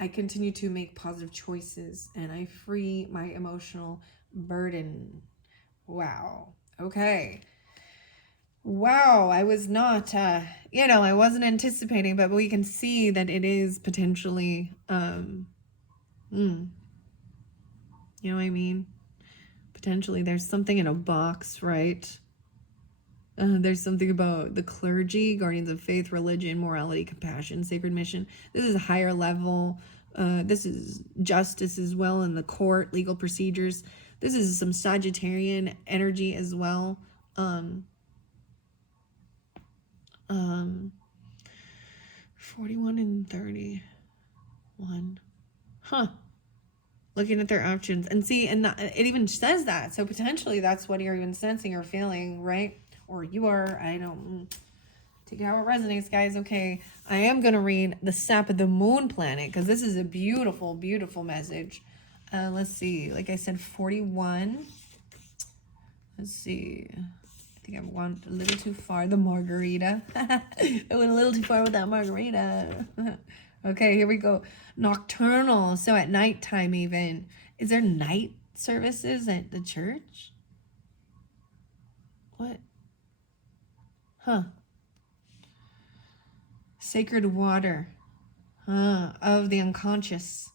I continue to make positive choices and I free my emotional burden. Wow. Okay. Wow. I was not, I wasn't anticipating, but we can see that it is potentially, you know what I mean? Potentially there's something in a box, right? There's something about the clergy, guardians of faith, religion, morality, compassion, sacred mission. This is a higher level. This is justice as well in the court, legal procedures. This is some Sagittarian energy as well. 41 and 31. Huh. Looking at their actions and see, and it even says that. So potentially that's what you're even sensing or feeling, right? Or you are, I don't, take it how it resonates, guys. Okay, I am going to read the sap of the moon planet because this is a beautiful, beautiful message. Let's see, like I said, 41. Let's see. I think I went a little too far. The margarita. I went a little too far with that margarita. Okay, here we go. Nocturnal. So at nighttime even. Is there night services at the church? What? Huh. Sacred water. Of the unconscious.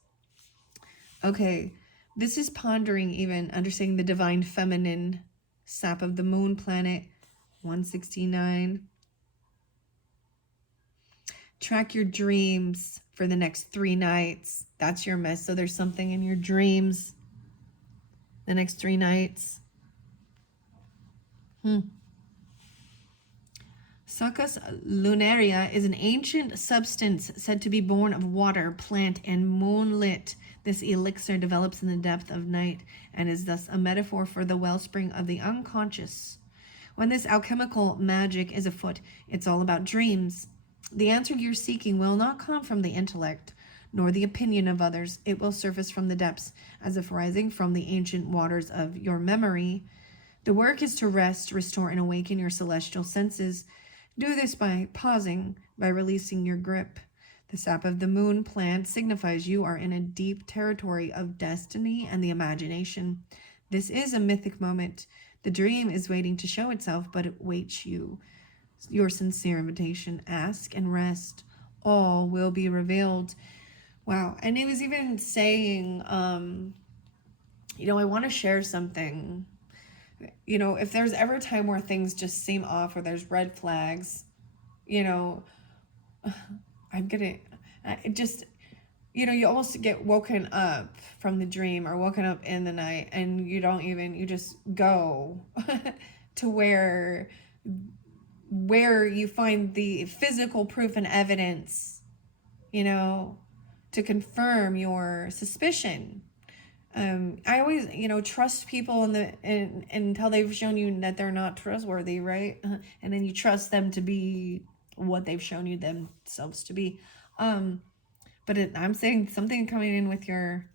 Okay. This is pondering even, understanding the divine feminine. Sap of the moon planet. 169. Track your dreams for the next 3 nights. That's your mess. So there's something in your dreams the next 3 nights. Succus lunaria is an ancient substance said to be born of water, plant, and moonlit. This elixir develops in the depth of night and is thus a metaphor for the wellspring of the unconscious. When this alchemical magic is afoot, it's all about dreams. The answer you're seeking will not come from the intellect, nor the opinion of others. It will surface from the depths, as if rising from the ancient waters of your memory. The work is to rest, restore, and awaken your celestial senses. Do this by pausing, by releasing your grip. The sap of the moon plant signifies you are in a deep territory of destiny and the imagination. This is a mythic moment. The dream is waiting to show itself, but it waits you. Your sincere invitation, ask and rest. All will be revealed. Wow. And it was even saying, I want to share something. If there's ever a time where things just seem off or there's red flags, you almost get woken up from the dream or woken up in the night and you just go to where you find the physical proof and evidence, to confirm your suspicion. I always, trust people until they've shown you that they're not trustworthy, right? And then you trust them to be what they've shown you themselves to be. But I'm saying something coming in with your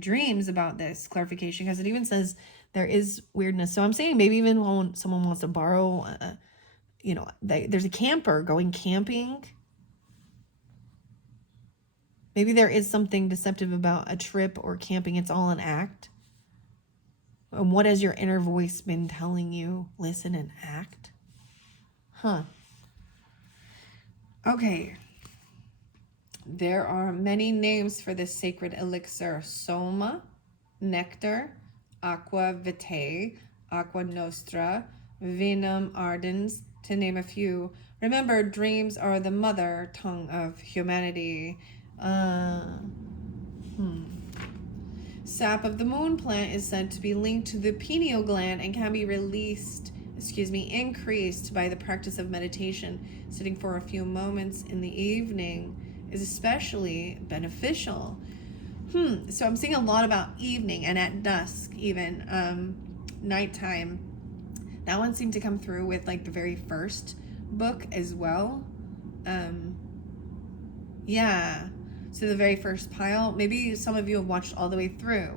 dreams about this clarification, because it even says there is weirdness. So I'm saying maybe even when someone wants to borrow, there's a camper going camping. Maybe there is something deceptive about a trip or camping. It's all an act. And what has your inner voice been telling you? Listen and act. Okay. There are many names for this sacred elixir. Soma, nectar, aqua vitae, aqua nostra, vinum ardens, to name a few. Remember, dreams are the mother tongue of humanity. Sap of the moon plant is said to be linked to the pineal gland and can be increased by the practice of meditation. Sitting for a few moments in the evening is especially beneficial. So I'm seeing a lot about evening and at dusk, even nighttime. That one seemed to come through with like the very first book as well. Yeah. So the very first pile, maybe some of you have watched all the way through.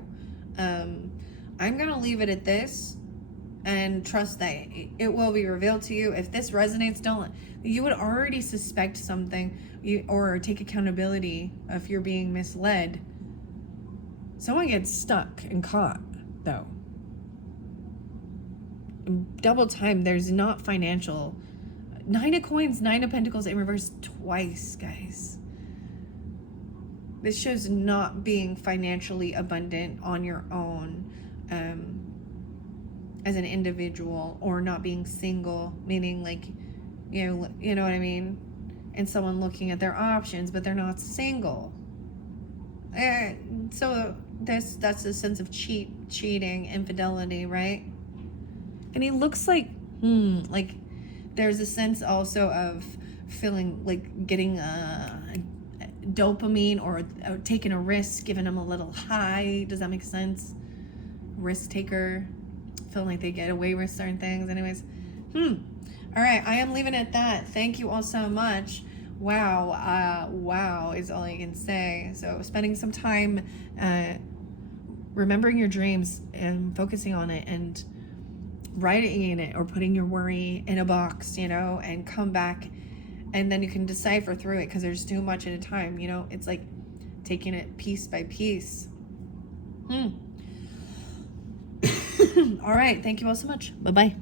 I'm going to leave it at this and trust that it will be revealed to you. If this resonates, you would already suspect something or take accountability if you're being misled. Someone gets stuck and caught, though. Double time, there's not financial. 9 of coins, 9 of pentacles in reverse twice, guys. This shows not being financially abundant on your own as an individual, or not being single, meaning like, you know what I mean? And someone looking at their options, but they're not single. So that's a sense of cheating, infidelity, right? And he looks like there's a sense also of feeling like getting dopamine or taking a risk, giving them a little high. Does that make sense? Risk taker, feeling like they get away with certain things. Anyways, all right, I am leaving it at that. Thank you all so much. Wow is all I can say. So spending some time remembering your dreams and focusing on it and writing in it, or putting your worry in a box, and come back, and then you can decipher through it, because there's too much at a time. It's like taking it piece by piece. All right, thank you all so much. Bye-bye.